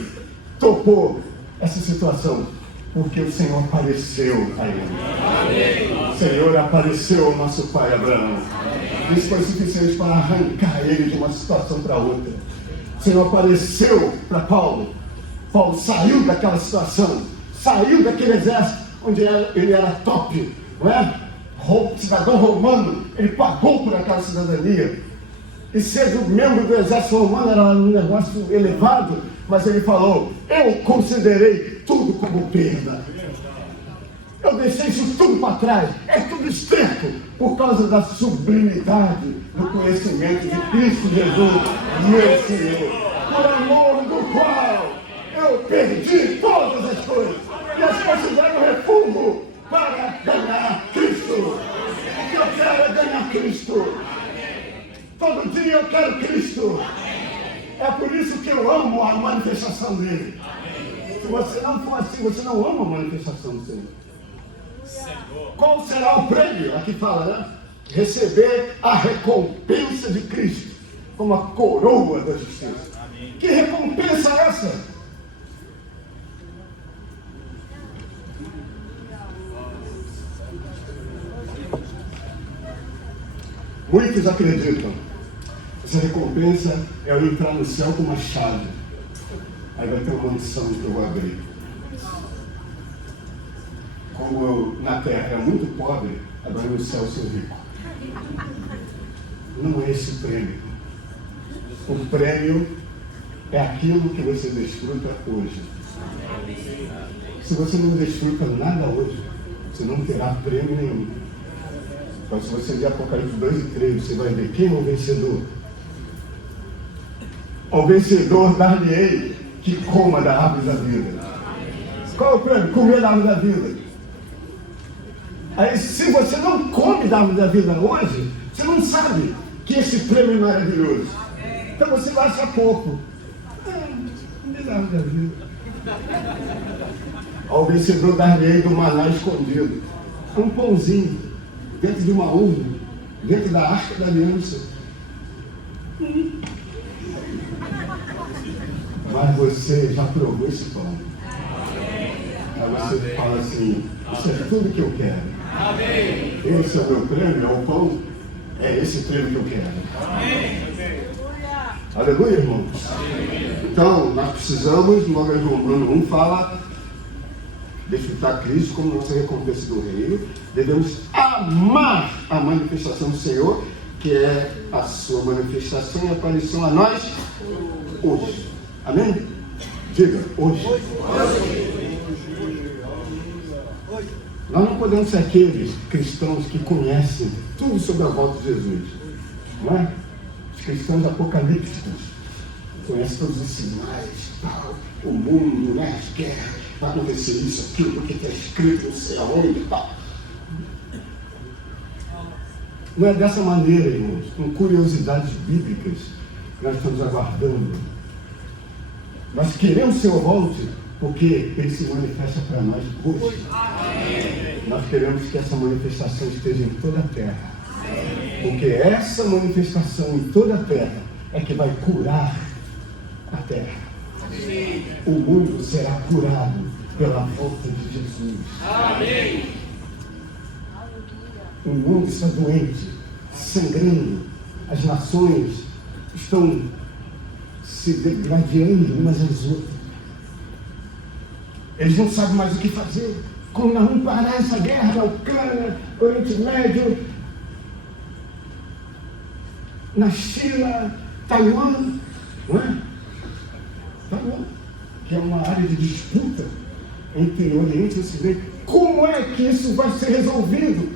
topou essa situação? Porque o Senhor apareceu a ele. O Senhor apareceu ao nosso pai Abraão. Isso foi suficiente para arrancar ele de uma situação para outra. O Senhor apareceu para Paulo. Paulo saiu daquela situação, saiu daquele exército onde ele era top, não é? Cidadão romano, ele pagou por aquela cidadania. E ser membro do exército romano era um negócio elevado, mas ele falou: eu considerei tudo como perda. Eu deixei isso tudo para trás, é tudo esterco, por causa da sublimidade do conhecimento de Cristo Jesus, meu Senhor, por amor do qual eu perdi todas as coisas e as considero refúgio para ganhar Cristo. O que eu quero é ganhar Cristo. Todo dia eu quero Cristo. É por isso que eu amo a manifestação dele. Se você não for assim, você não ama a manifestação do Senhor. Qual será o prêmio? Aqui fala, né? Receber a recompensa de Cristo como a coroa da justiça. Que recompensa é essa? Muitos acreditam. Essa recompensa é eu entrar no céu com uma chave. Aí vai ter uma mansão que eu vou abrir. Como eu na terra era muito pobre, agora no céu eu sou rico. Não é esse o prêmio. O prêmio é aquilo que você desfruta hoje. Se você não desfruta nada hoje, você não terá prêmio nenhum. Mas se você ler Apocalipse 2 e 3, você vai ver quem é o vencedor. Ao vencedor dar-lhe-ei que coma da árvore da vida. Qual é o prêmio? Comer da árvore da vida. Aí, se você não come da árvore da vida hoje, você não sabe que esse prêmio é maravilhoso. Então você vai achar pouco. Comer da árvore da vida. Ao vencedor dar-lhe-ei do maná escondido. Um pãozinho dentro de uma urna, dentro da arca da aliança. Mas você já provou esse pão. Aí você fala assim: isso é tudo que eu quero. Esse é o meu prêmio, é o pão. É esse prêmio que eu quero. Aleluia, irmãos. Então, nós precisamos, logo em Romano 1 fala, desfrutar Cristo como nossa recompensa do reino. Devemos amar a manifestação do Senhor, que é a sua manifestação e aparição a nós hoje. Amém? Diga, hoje. Nós não podemos ser aqueles cristãos que conhecem tudo sobre a volta de Jesus. Não é? Os cristãos apocalípticos conhecem todos os sinais, tal, o mundo, né? As guerras, vai acontecer isso, aquilo, porque está escrito, não sei aonde, tal. Não é dessa maneira, irmãos, com curiosidades bíblicas, que nós estamos aguardando. Nós queremos seu volte, porque ele se manifesta para nós hoje. Nós queremos que essa manifestação esteja em toda a terra. Porque essa manifestação em toda a terra é que vai curar a terra. O mundo será curado pela volta de Jesus. O mundo está doente, sangrando. As nações estão se degradando umas às outras. Eles não sabem mais o que fazer. Como nós vamos parar essa guerra na Ucrânia, Oriente Médio, na China, Taiwan, não é? Taiwan, que é uma área de disputa entre o Oriente e o Ocidente. Como é que isso vai ser resolvido?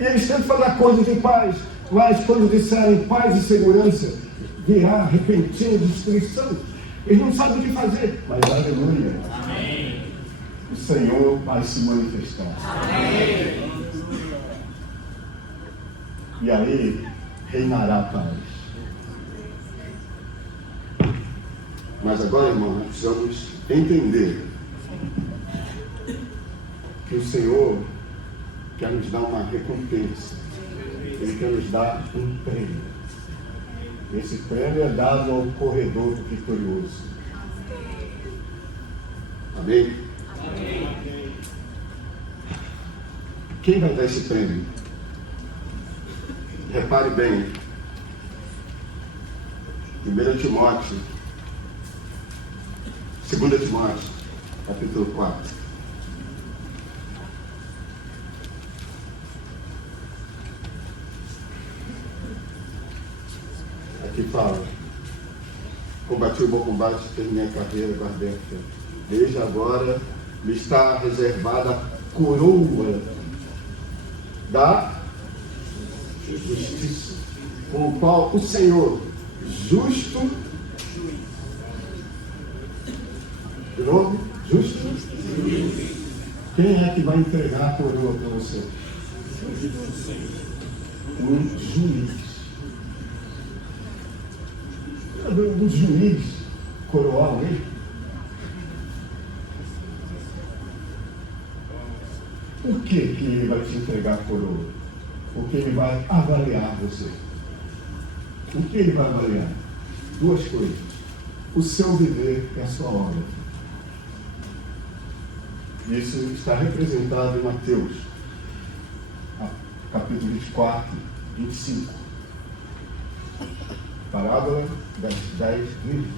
E eles tentam fazer acordos de paz, mas quando disserem paz e segurança, virá repentina destruição. Eles não sabem o que fazer, mas aleluia. Amém. O Senhor vai se manifestar. Amém. E aí reinará a paz. Mas agora, irmão, nós precisamos entender que o Senhor quer nos dar uma recompensa. Ele quer nos dar um prêmio. Esse prêmio é dado ao corredor vitorioso. Amém? Amém. Quem vai dar esse prêmio? Repare bem. 1 Timóteo, 2 Timóteo, capítulo 4. Aqui fala: combati o bom combate, terminei a carreira, guardei a fé. Desde agora me está reservada a coroa da justiça, com o qual o Senhor, justo, de novo, justo, quem é que vai entregar a coroa para você? Um juiz. Um juiz coroar alguém? Por que ele vai te entregar a coroa? Porque ele vai avaliar você. O que ele vai avaliar? Duas coisas: o seu viver e a sua obra. Isso está representado em Mateus, capítulo 24, 25. Parábola das 10 virgens.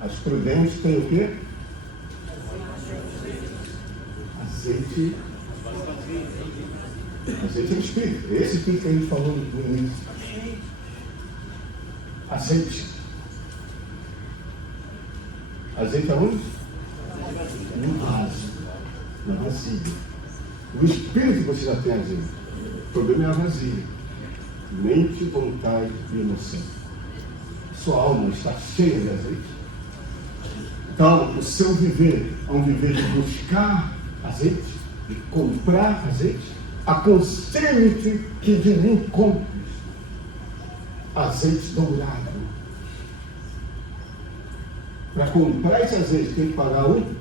As prudentes têm o quê? Azeite. Azeite é o Espírito. Esse Espírito que a gente falou no início. Azeite. Azeite aonde? No vaso. Na vasilha. O Espírito você já tem azeite. O problema é a vasilha. Mente, vontade e emoção. Sua alma está cheia de azeite. Então, o seu viver é um viver de buscar azeite, de comprar azeite. Aconselho-te que de mim compres azeite dourado. Para comprar esse azeite tem que pagar um.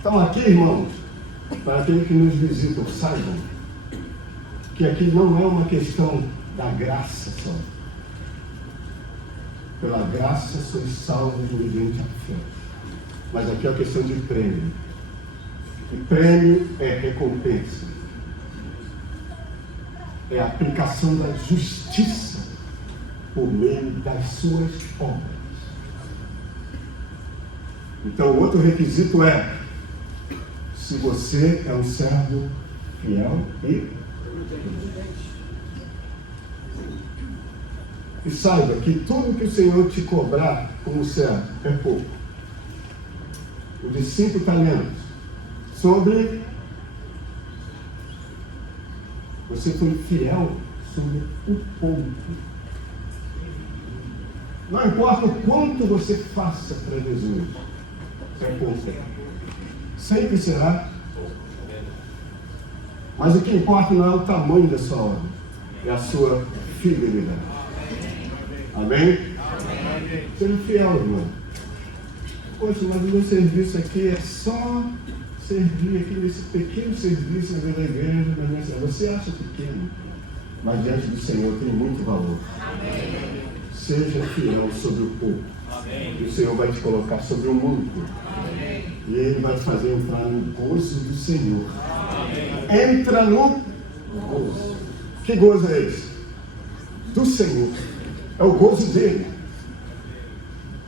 Então aqui, irmãos, para aqueles que nos visitam, saibam que aqui não é uma questão da graça só. Pela graça sois salvos mediante a fé. Mas aqui é uma questão de prêmio. E prêmio é recompensa. É a aplicação da justiça por meio das suas obras. Então, o outro requisito é: se você é um servo fiel e saiba que tudo que o Senhor te cobrar como servo é pouco. O de 5 talentos, sobre você foi fiel sobre o pouco. Não importa o quanto você faça para Jesus, é pouco. Sempre será. Mas o que importa não é o tamanho da sua obra, é a sua fidelidade. Amém? Seja fiel, irmão. Poxa, mas o meu serviço aqui é só servir aqui nesse pequeno serviço na igreja. Você acha pequeno, mas diante do Senhor tem muito valor. Amém. Seja fiel sobre o pouco. Amém. E o Senhor vai te colocar sobre o muito. Amém. E Ele vai te fazer entrar no gozo do Senhor. Amém. Entra no gozo. Que gozo é esse? Do Senhor. É o gozo dele.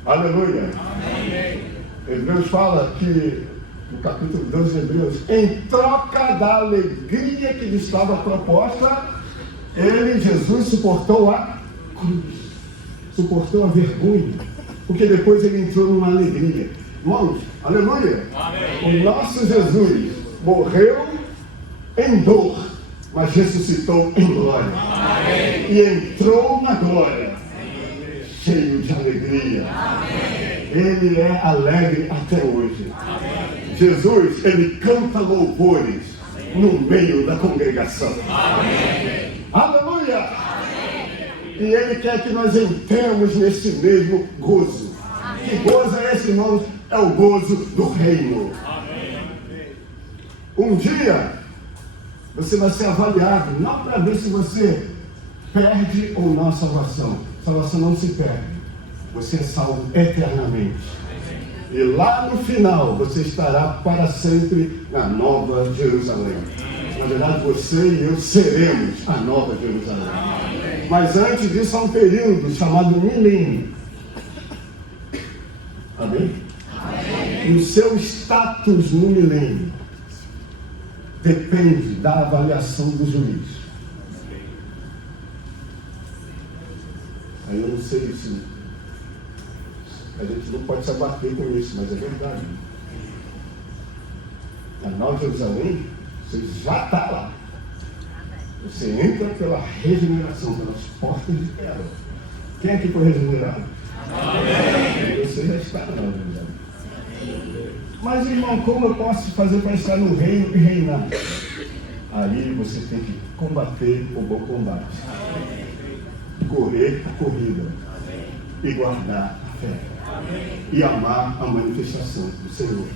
Aleluia. Amém. Hebreus fala que, no capítulo 12 de Hebreus, em troca da alegria que lhe estava proposta, ele, Jesus, suportou a cruz, suportou a vergonha, porque depois ele entrou numa alegria. Irmãos, aleluia. Amém. O nosso Jesus morreu em dor, mas ressuscitou em glória. Amém. E entrou na glória, cheio de alegria. Amém. Ele é alegre até hoje. Amém. Jesus, ele canta louvores no meio da congregação. Amém. Aleluia! Amém. E ele quer que nós entremos nesse mesmo gozo. Amém. Que gozo é esse, irmãos? É o gozo do reino. Amém. Um dia, você vai ser avaliado, não para ver se você perde ou não a salvação. A salvação não se perde. Você é salvo eternamente. E lá no final, você estará para sempre na Nova Jerusalém. Na verdade, você e eu seremos a Nova Jerusalém. Mas antes disso, há um período chamado milênio. Amém? E o seu status no milênio depende da avaliação do juiz. Aí eu não sei se a gente não pode se abater com isso, mas é verdade. A Nova Jerusalém, você já está lá. Você entra pela regeneração, pelas portas de terra. Quem aqui foi regenerado? Amém. Você já está na Nova Jerusalém. Mas, irmão, como eu posso fazer para estar no reino e reinar? Aí você tem que combater o bom combate. Correr a corrida. E guardar a fé. E amar a manifestação do Senhor.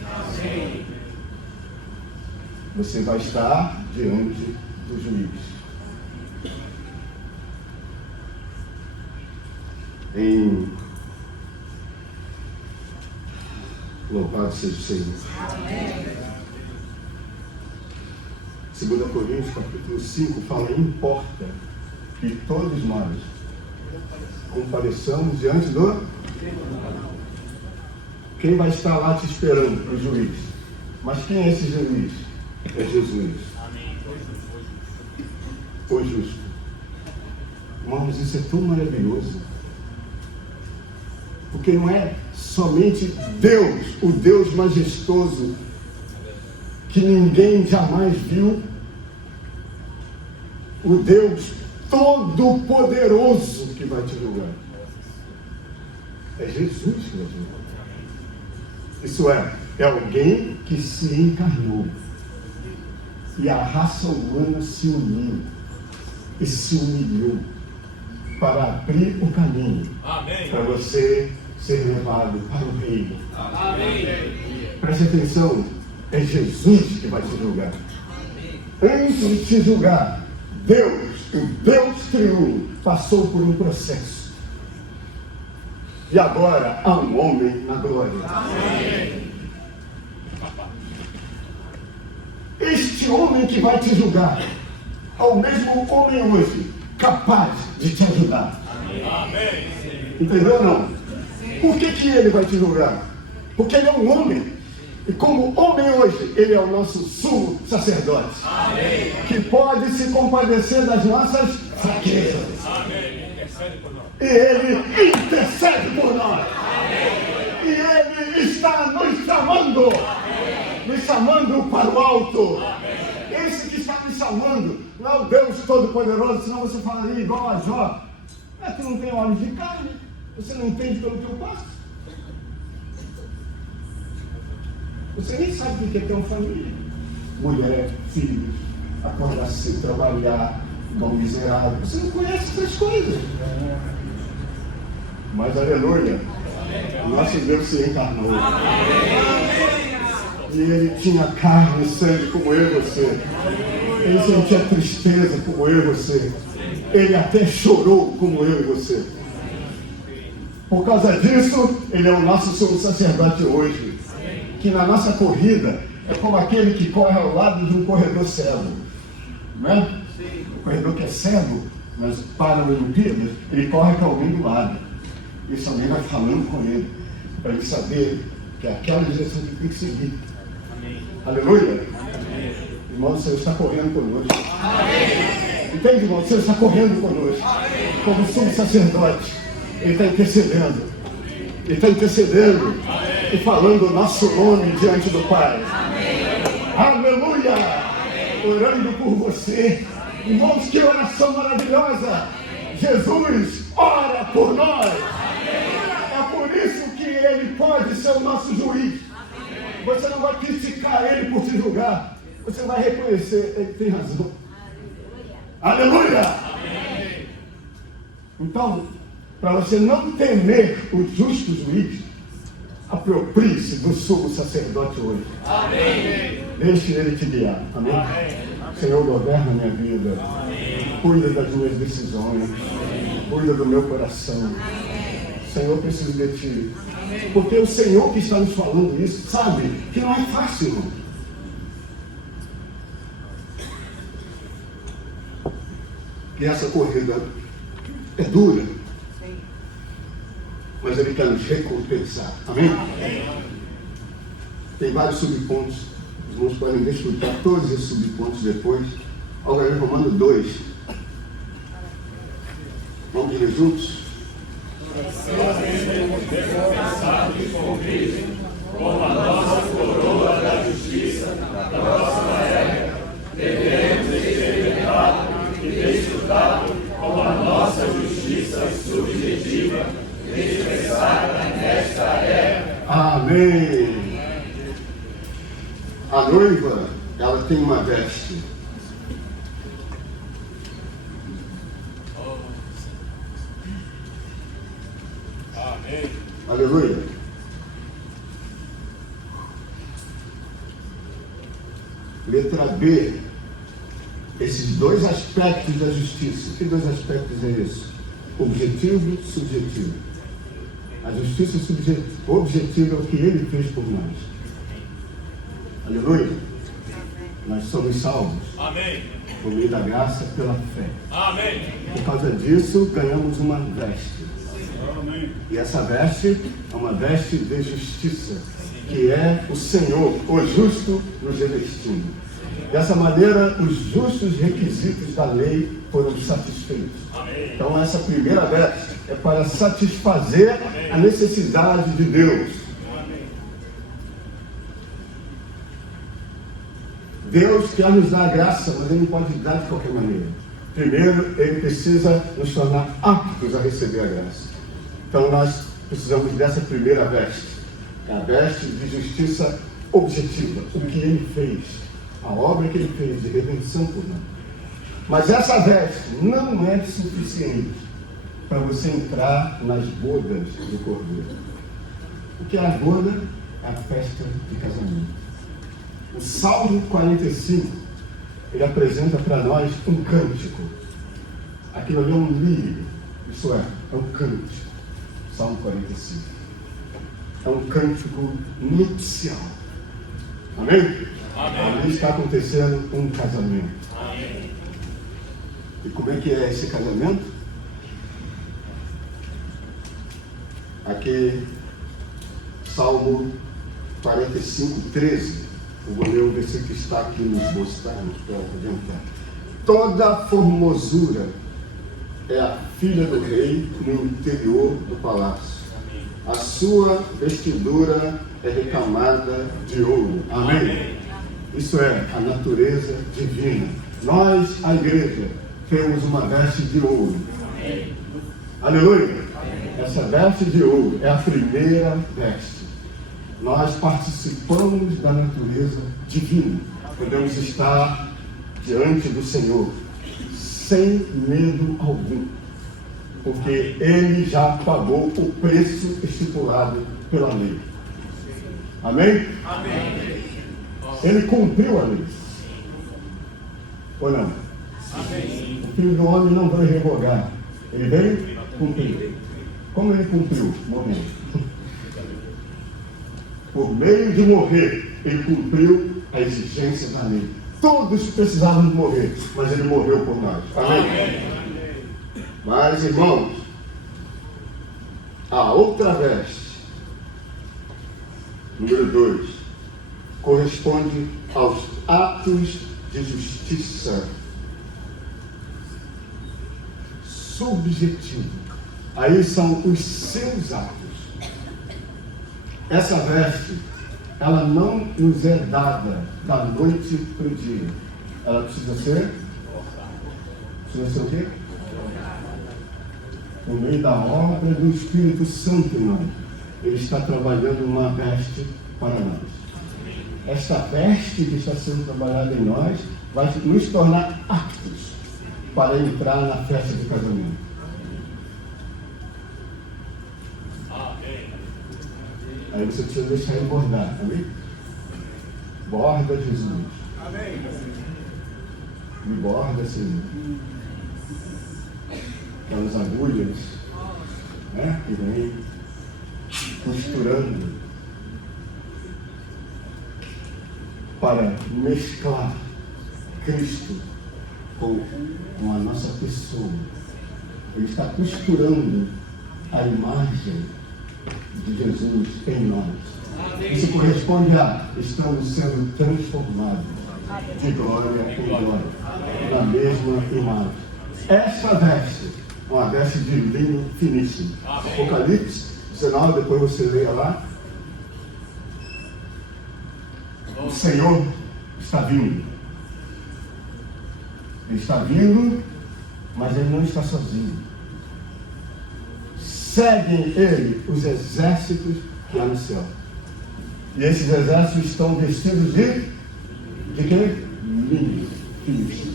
Você vai estar diante do juiz. Louvado seja o Senhor. 2 Coríntios capítulo 5 fala: importa que todos nós compareçamos diante do... Quem vai estar lá te esperando? O juiz. Mas quem é esse juiz? É Jesus. O justo. Irmãos, isso é tão maravilhoso. Porque não é somente Deus, o Deus majestoso, que ninguém jamais viu, o Deus todo-poderoso que vai te julgar. É Jesus que vai te julgar. Isso é alguém que se encarnou. E a raça humana se uniu e se humilhou para abrir o caminho. Amém. Para você ser levado para o reino. Amém. Preste atenção, é Jesus que vai te julgar. Antes de te julgar, Deus, o Deus triunfo, passou por um processo. E agora há um homem na glória. Amém. Este homem que vai te julgar é o mesmo homem hoje, capaz de te ajudar. Amém. Entendeu ou não? Por que ele vai te julgar? Porque ele é um homem. E como homem hoje, ele é o nosso sumo sacerdote. Amém. Que pode se compadecer das nossas fraquezas. Amém. E ele intercede por nós. Amém. E ele está nos chamando. Amém. Nos chamando para o alto. Amém. Esse que está me chamando não é o Deus Todo-Poderoso, senão você falaria igual a Jó. Tu não tem olhos de carne, você não entende pelo que eu passo. Você nem sabe o que é ter uma família. Mulher, filhos, acordar cedo, trabalhar, igual miserável. Você não conhece essas coisas. Mas, aleluia, o nosso Deus se encarnou. E ele tinha carne e sangue como eu e você. Ele sentia tristeza como eu e você. Ele até chorou como eu e você. Por causa disso, ele é o nosso sumo sacerdote hoje. Que na nossa corrida é como aquele que corre ao lado de um corredor cego. Não é? O corredor que é cego, mas para a Olimpíada, ele corre com alguém do lado. E esse alguém vai falando com ele, para ele saber que é aquela direção que tem que seguir. Amém. Aleluia! Amém. Irmão, o Senhor está correndo conosco. Amém. Entende, irmão? O Senhor está correndo conosco. Amém. Como sumo sacerdote, ele está intercedendo. Ele está intercedendo. Amém. E falando o nosso nome diante do Pai. Amém. Aleluia! Amém. Orando por você. Irmãos, que oração maravilhosa! Jesus ora por nós. Amém. É por isso que ele pode ser o nosso juiz. Amém. Você não vai criticar ele por te julgar. Você vai reconhecer, ele tem razão. Aleluia! Amém. Então, para você não temer o justo juiz, Aproprie-se do sumo sacerdote hoje. Amém. Deixe ele te guiar. Amém? Senhor, governa a minha vida. Cuida das minhas decisões. Cuida do meu coração. Senhor, preciso de ti. Porque o Senhor que está nos falando isso sabe que não é fácil, irmão. Que essa corrida é dura. Mas Ele quer nos recompensar. Amém? Tem vários subpontos. Os irmãos podem desfrutar todos esses subpontos depois. Agora, em Romanos 2. Vamos ler juntos? Recompensados com Cristo, como a nossa coroa da justiça, na próxima era, devemos experimentar e desfrutar como a nossa justiça subjetiva, expressada nesta era. Amém. A noiva, ela tem uma veste. Amém. Aleluia. Letra B. Esses dois aspectos da justiça. Que dois aspectos é isso? Objetivo e subjetivo. A justiça objetiva é o que Ele fez por nós. Aleluia. Nós somos salvos. Amém. Por meio da graça pela fé. Amém. Por causa disso, ganhamos uma veste. Amém. E essa veste é uma veste de justiça, que é o Senhor, o justo, nos revestindo. Dessa maneira, os justos requisitos da lei foram satisfeitos. Amém. Então, essa primeira veste é para satisfazer a necessidade de Deus. Deus quer nos dar a graça, mas Ele não pode dar de qualquer maneira. Primeiro, Ele precisa nos tornar aptos a receber a graça. Então, nós precisamos dessa primeira veste, a veste de justiça objetiva, o que Ele fez, a obra que Ele fez de redenção por nós. Mas essa veste não é suficiente para você entrar nas bodas do Cordeiro. O que é a boda? É a festa de casamento. O Salmo 45, ele apresenta para nós um cântico. Aquilo ali é um lírio, isso é um cântico. Salmo 45. É um cântico nupcial. Amém? Amém. Ali está acontecendo um casamento. Amém. E como é que é esse casamento? Aqui, Salmo 45, 13. Eu vou ler o versículo que está aqui no esboço, tá? Para adiantar. Toda formosura é a filha do rei no interior do palácio. A sua vestidura é recamada de ouro. Amém? Isso é a natureza divina. Nós, a igreja, temos uma veste de ouro. Aleluia! Essa veste de ouro é a primeira veste. Nós participamos da natureza divina. Podemos estar diante do Senhor sem medo algum, porque Ele já pagou o preço estipulado pela lei. Amém? Amém. Ele cumpriu a lei. Ou não? Amém. O Filho do Homem não vai revogar. Ele veio cumprir. Como ele cumpriu? Morrendo. Por meio de morrer, ele cumpriu a exigência da lei. Todos precisavam de morrer, mas ele morreu por nós. Amém? Mas, irmãos, a outra veste, número 2, corresponde aos atos de justiça subjetivo. Aí são os seus atos. Essa veste, ela não nos é dada da noite para o dia. Ela precisa ser o quê? Por meio da obra do Espírito Santo em nós. Ele está trabalhando uma veste para nós. Esta veste que está sendo trabalhada em nós vai nos tornar aptos para entrar na festa de casamento. Aí você precisa deixar ele bordar, amém? Borda Jesus. Amém. Me borda, Senhor. Aquelas agulhas, né? Que vem costurando para mesclar Cristo com a nossa pessoa. Ele está costurando a imagem de Jesus em nós. Isso corresponde a estamos sendo transformados de glória em glória, na mesma imagem. Essa veste, uma veste de linho finíssimo. Apocalipse 19, depois você leia lá. O Senhor está vindo. Ele está vindo, mas ele não está sozinho. Seguem ele os exércitos lá no céu. E esses exércitos estão vestidos de quê? Linho finíssimo.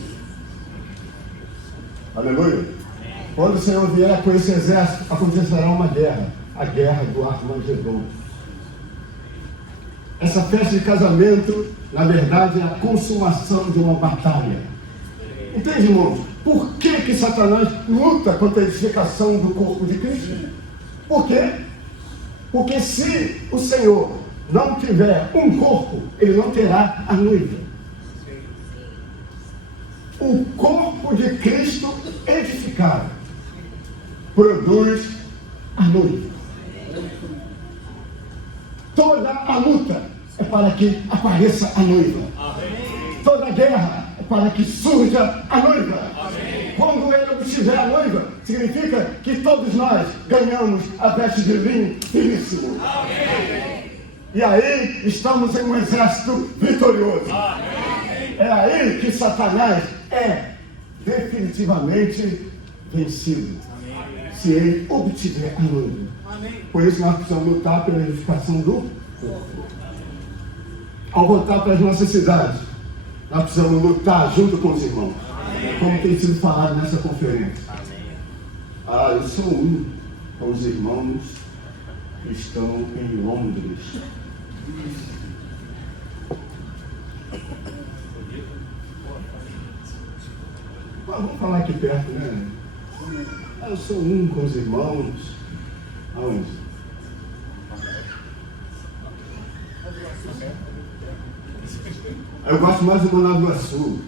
Aleluia. Quando o Senhor vier com esse exército, acontecerá uma guerra. A guerra do Armagedon. Essa festa de casamento, na verdade, é a consumação de uma batalha. Entende, irmãos? Por que Satanás luta contra a edificação do corpo de Cristo? Por quê? Porque se o Senhor não tiver um corpo, ele não terá a noiva. O corpo de Cristo edificado produz a noiva. Toda a luta é para que apareça a noiva. Toda a guerra é para que surja a noiva. Quando ele obtiver a noiva, significa que todos nós ganhamos a veste de linho finíssimo. E aí estamos em um exército vitorioso. É aí que Satanás é definitivamente vencido. Se ele obtiver a noiva. Por isso nós precisamos lutar pela edificação do corpo. Ao voltar para as nossas cidades, nós precisamos lutar junto com os irmãos. Como tem sido falado nessa conferência. Eu sou um com os irmãos que estão em Londres. Vamos falar aqui perto, né? Eu sou um com os irmãos. Aonde? Eu gosto mais do Nova Iguaçu.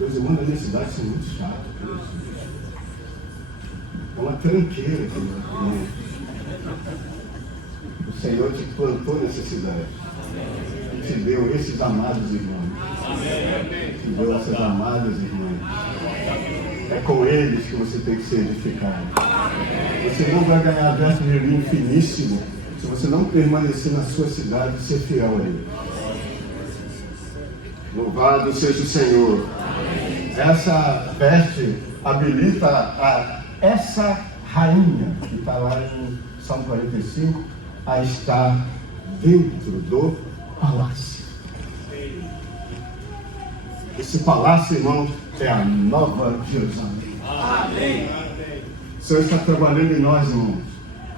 Os irmãos da minha cidade são muito chatos. É uma tranqueira aqui. O Senhor te plantou nessa cidade. E te deu esses amados irmãos. Te deu essas amadas irmãs. É com eles que você tem que ser edificado. Você não vai ganhar veste de linho finíssimo se você não permanecer na sua cidade e ser fiel a ele. Louvado seja o Senhor. Essa veste habilita essa rainha, que está lá em Salmo 45, a estar dentro do palácio. Esse palácio, irmão, é a Nova Jerusalém. Amém. O Senhor está trabalhando em nós, irmãos,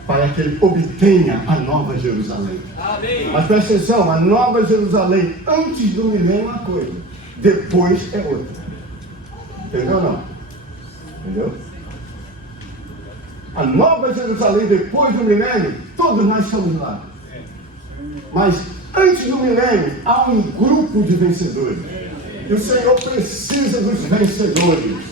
para que ele obtenha a Nova Jerusalém. Amém. Mas presta atenção, a Nova Jerusalém antes do milênio é uma coisa, depois é outra. Entendeu ou não? Entendeu? A Nova Jerusalém depois do milênio, todos nós estamos lá. Mas antes do milênio, há um grupo de vencedores. E o Senhor precisa dos vencedores.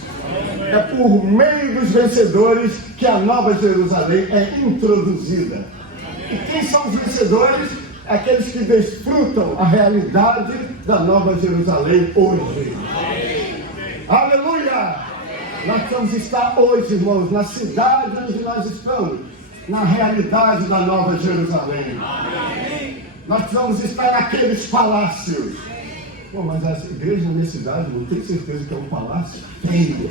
É por meio dos vencedores que a Nova Jerusalém é introduzida. E quem são os vencedores? Aqueles que desfrutam a realidade da Nova Jerusalém hoje. Aleluia! Nós precisamos estar hoje, irmãos, na cidade onde nós estamos, na realidade da Nova Jerusalém. Nós precisamos estar naqueles palácios. Pô, mas a igreja na minha cidade, não tenho certeza que é um palácio? Tem.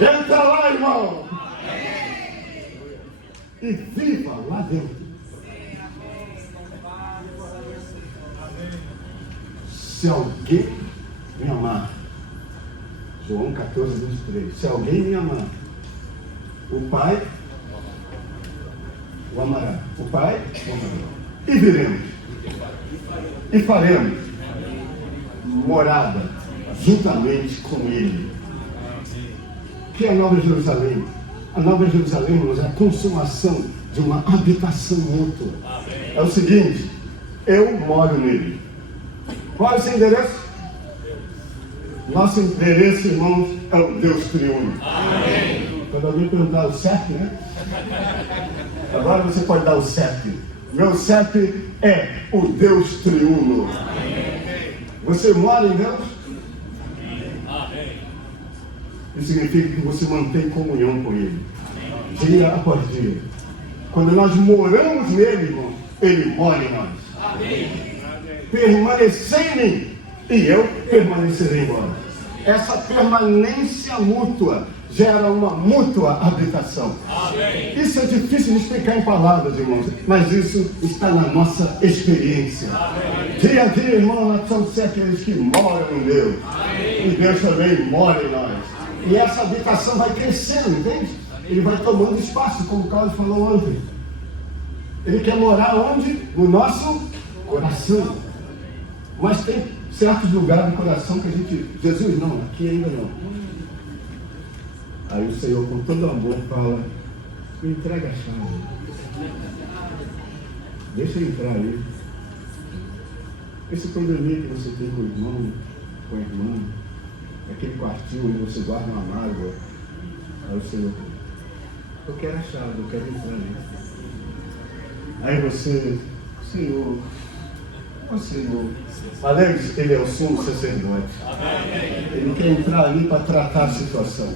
Entra lá, irmão. E viva lá dentro. Se alguém me amar, João 14, 23. Se alguém me amar, o Pai o amará. O Pai o amará. E viremos. E faremos morada juntamente com Ele. Que é a Nova Jerusalém? A Nova Jerusalém, irmãos, é a consumação de uma habitação mútua. É o seguinte, eu moro nele. Qual é o seu endereço? Nosso endereço, irmãos, é o Deus triuno. Quando alguém perguntar o CEP, né? Agora você pode dar o CEP. Meu CEP é o Deus triuno. Você mora em Deus? Isso significa que você mantém comunhão com Ele, dia após dia. Quando nós moramos nele, irmão, Ele mora em nós. Permanecei em mim, e eu permanecerei em vós. Essa permanência mútua gera uma mútua habitação. Isso é difícil de explicar em palavras, irmãos, mas isso está na nossa experiência. Dia a dia, irmão, nós precisamos ser aqueles que moram em Deus. E Deus também mora em nós. E essa habitação vai crescendo, entende? Ele vai tomando espaço, como o Carlos falou ontem. Ele quer morar onde? No nosso coração. Mas tem certos lugares do coração que a gente... Jesus, não, aqui ainda não. Aí o Senhor, com todo amor, fala: me entrega a chave. Deixa eu entrar aí. Esse condomínio que você tem com o irmão, com a irmã, aquele quartinho onde você guarda uma mágoa. Aí o Senhor: eu quero a chave, eu quero entrar aí. Aí você: Senhor, ó Senhor. Alex, ele é o sumo sacerdote. Ele quer entrar ali para tratar a situação.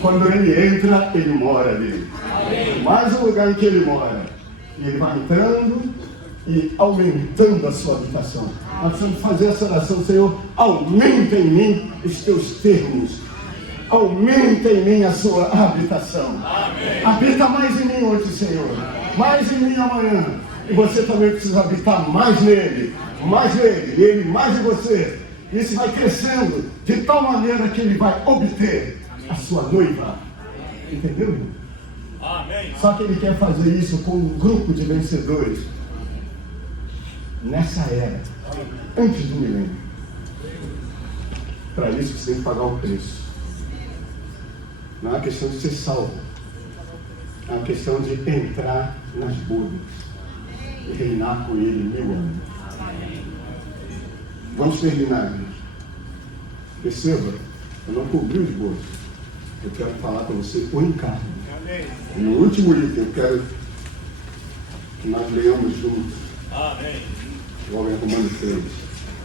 Quando ele entra, ele mora ali. Mais um lugar em que ele mora. E ele vai entrando e aumentando a sua habitação. Nós precisamos fazer essa oração: Senhor, aumenta em mim os teus termos. Aumenta em mim a sua habitação. Habita mais em mim hoje, Senhor. Mais em mim amanhã. E você também precisa habitar mais nele. Mais nele. E ele mais em você. Isso vai crescendo de tal maneira que ele vai obter a sua noiva. Entendeu, irmão? Amém. Só que ele quer fazer isso com um grupo de vencedores nessa era, antes do milênio. Para isso você tem que pagar o preço. Não é uma questão de ser salvo, é uma questão de entrar nas bodas e reinar com ele 1000 anos. Vamos terminar, irmãos. Perceba, eu não cobri os esboço. Eu quero falar para você o encargo. E no último item, eu quero que nós leamos juntos. Amém. Romanos 3.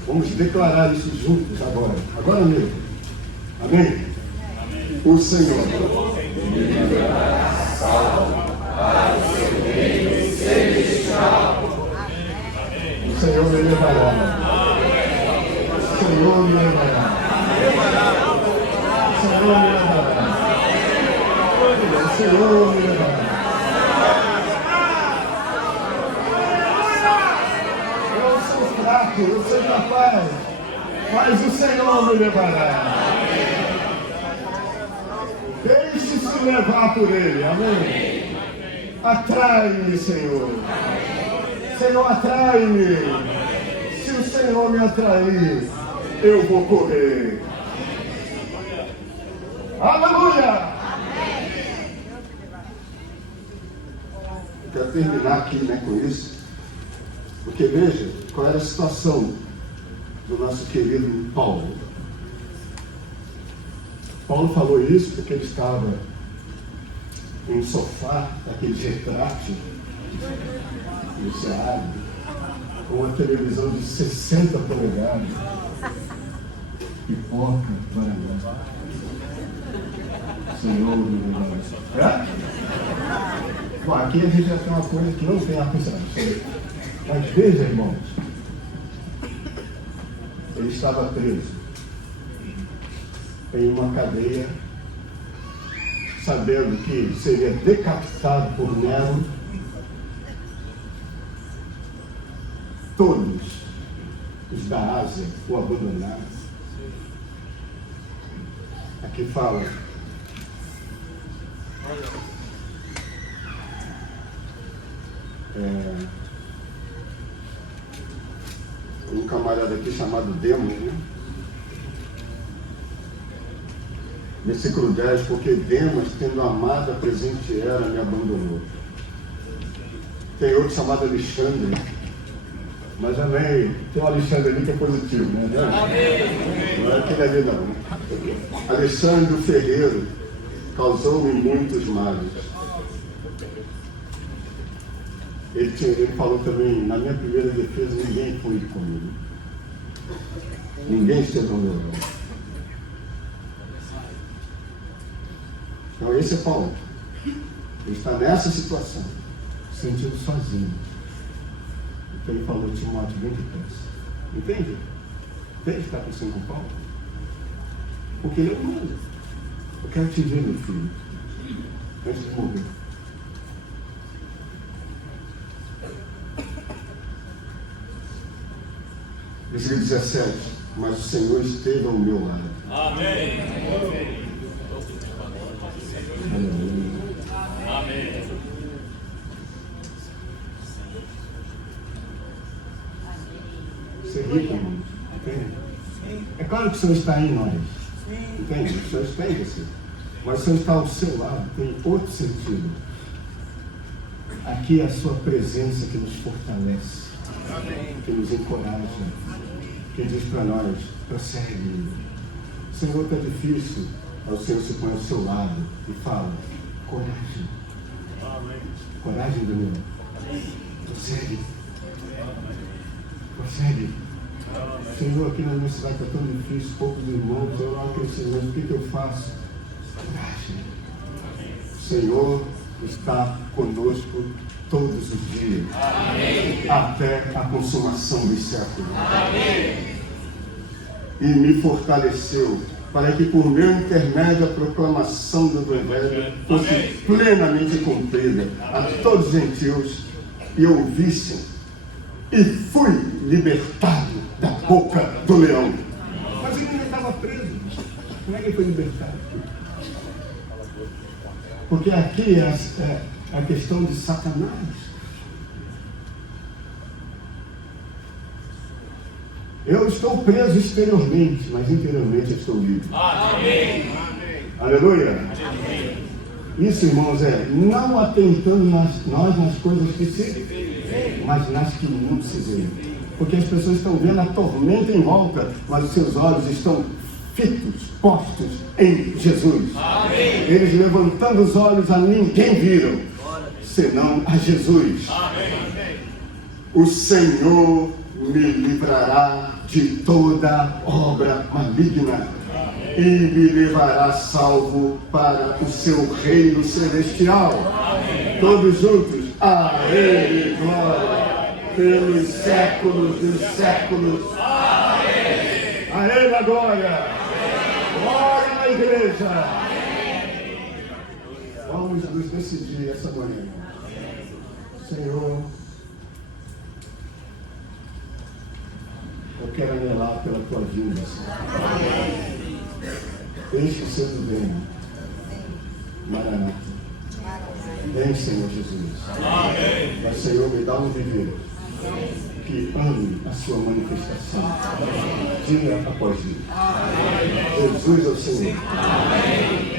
Vamos declarar isso juntos agora. Agora mesmo. Amém? Amém. O Senhor me dará salvo para o seu reino celestial. O Senhor me levará. O Senhor me levará. O Senhor me levará. O Senhor me levará. Eu sou fraco, eu sou capaz, mas o Senhor me levará. Deixe-se levar por Ele, amém? Atrai-me, Senhor. Senhor, atrai-me. Se o Senhor me atrair, eu vou correr. Aleluia! Eu quero terminar aqui, com isso, porque veja qual era a situação do nosso querido Paulo. Paulo falou isso porque ele estava em um sofá, daquele retrátil, no Ceará, com uma televisão de 60 polegadas, pipoca, guaraná. Senhor, bom, aqui a gente já tem uma coisa que não tem ar-condicionado. Mas veja, irmãos, ele estava preso em uma cadeia, sabendo que seria decapitado por Nero. Todos os da Ásia o abandonaram. Aqui fala: um camarada aqui chamado Demos, né? Versículo 10, porque Demas, tendo amado a presente era, me abandonou. Tem outro chamado Alexandre, mas amém. Tem um Alexandre ali que é positivo, né? Não é aquele ali não. Alexandre o Ferreiro causou-me muitos males. Ele falou também, na minha primeira defesa, ninguém foi comigo. Ninguém esteve ao meu lado. Então esse é Paulo. Ele está nessa situação, sentindo sozinho. Então ele falou, Timóteo, vem depressa. Entende? Entende o que está acontecendo com Paulo? Porque ele é humano. Eu quero te ver, meu filho, antes de morrer. Versículo 17, mas o Senhor esteve ao meu lado. Amém. Amém. Ser rico, irmãos, entende? É claro que o Senhor está em nós, entende? O Senhor está em você, mas o Senhor está ao seu lado, tem outro sentido. Aqui é a sua presença que nos fortalece, que nos encoraja, que diz para nós, prossegue. Senhor, está difícil. Aí o Senhor se põe ao seu lado e fala, coragem. Amém. Coragem, Daniel. Prossegue. Prossegue. Senhor, aqui na minha cidade está tão difícil, poucos irmãos, eu não acredito, mas o que eu faço? Coragem. O Senhor está conosco todos os dias. Amém. Até a consumação dos séculos. Amém. E me fortaleceu para que por meu intermédio a proclamação do Evangelho fosse plenamente cumprida a todos os gentios e ouvissem, e fui libertado da boca do leão. Mas ele ainda estava preso. Como é que ele foi libertado? Porque aqui é a questão de Satanás. Eu estou preso exteriormente, mas interiormente eu estou livre. Amém. Aleluia. Amém. Isso, irmãos, é não atentando nós nas coisas que se veem, mas nas que não se veem. Porque as pessoas estão vendo a tormenta em volta, mas os seus olhos estão fitos, postos em Jesus. Amém. Eles levantando os olhos a ninguém viram, senão a Jesus. Amém. O Senhor me livrará de toda obra maligna e me levará salvo para o seu reino celestial. Amém. Todos juntos, a Ele glória pelos séculos dos séculos. Amém. A Ele a glória. Glória na igreja. Amém. Vamos nos decidir essa manhã. Senhor, eu quero anelar pela tua vinda, Senhor. Deixe o seu bem. Maranata. Vem, Senhor Jesus. Amém. Mas, Senhor, me dá um viver que ame a sua manifestação. Dia após dia. Amém. Jesus é o Senhor. Amém.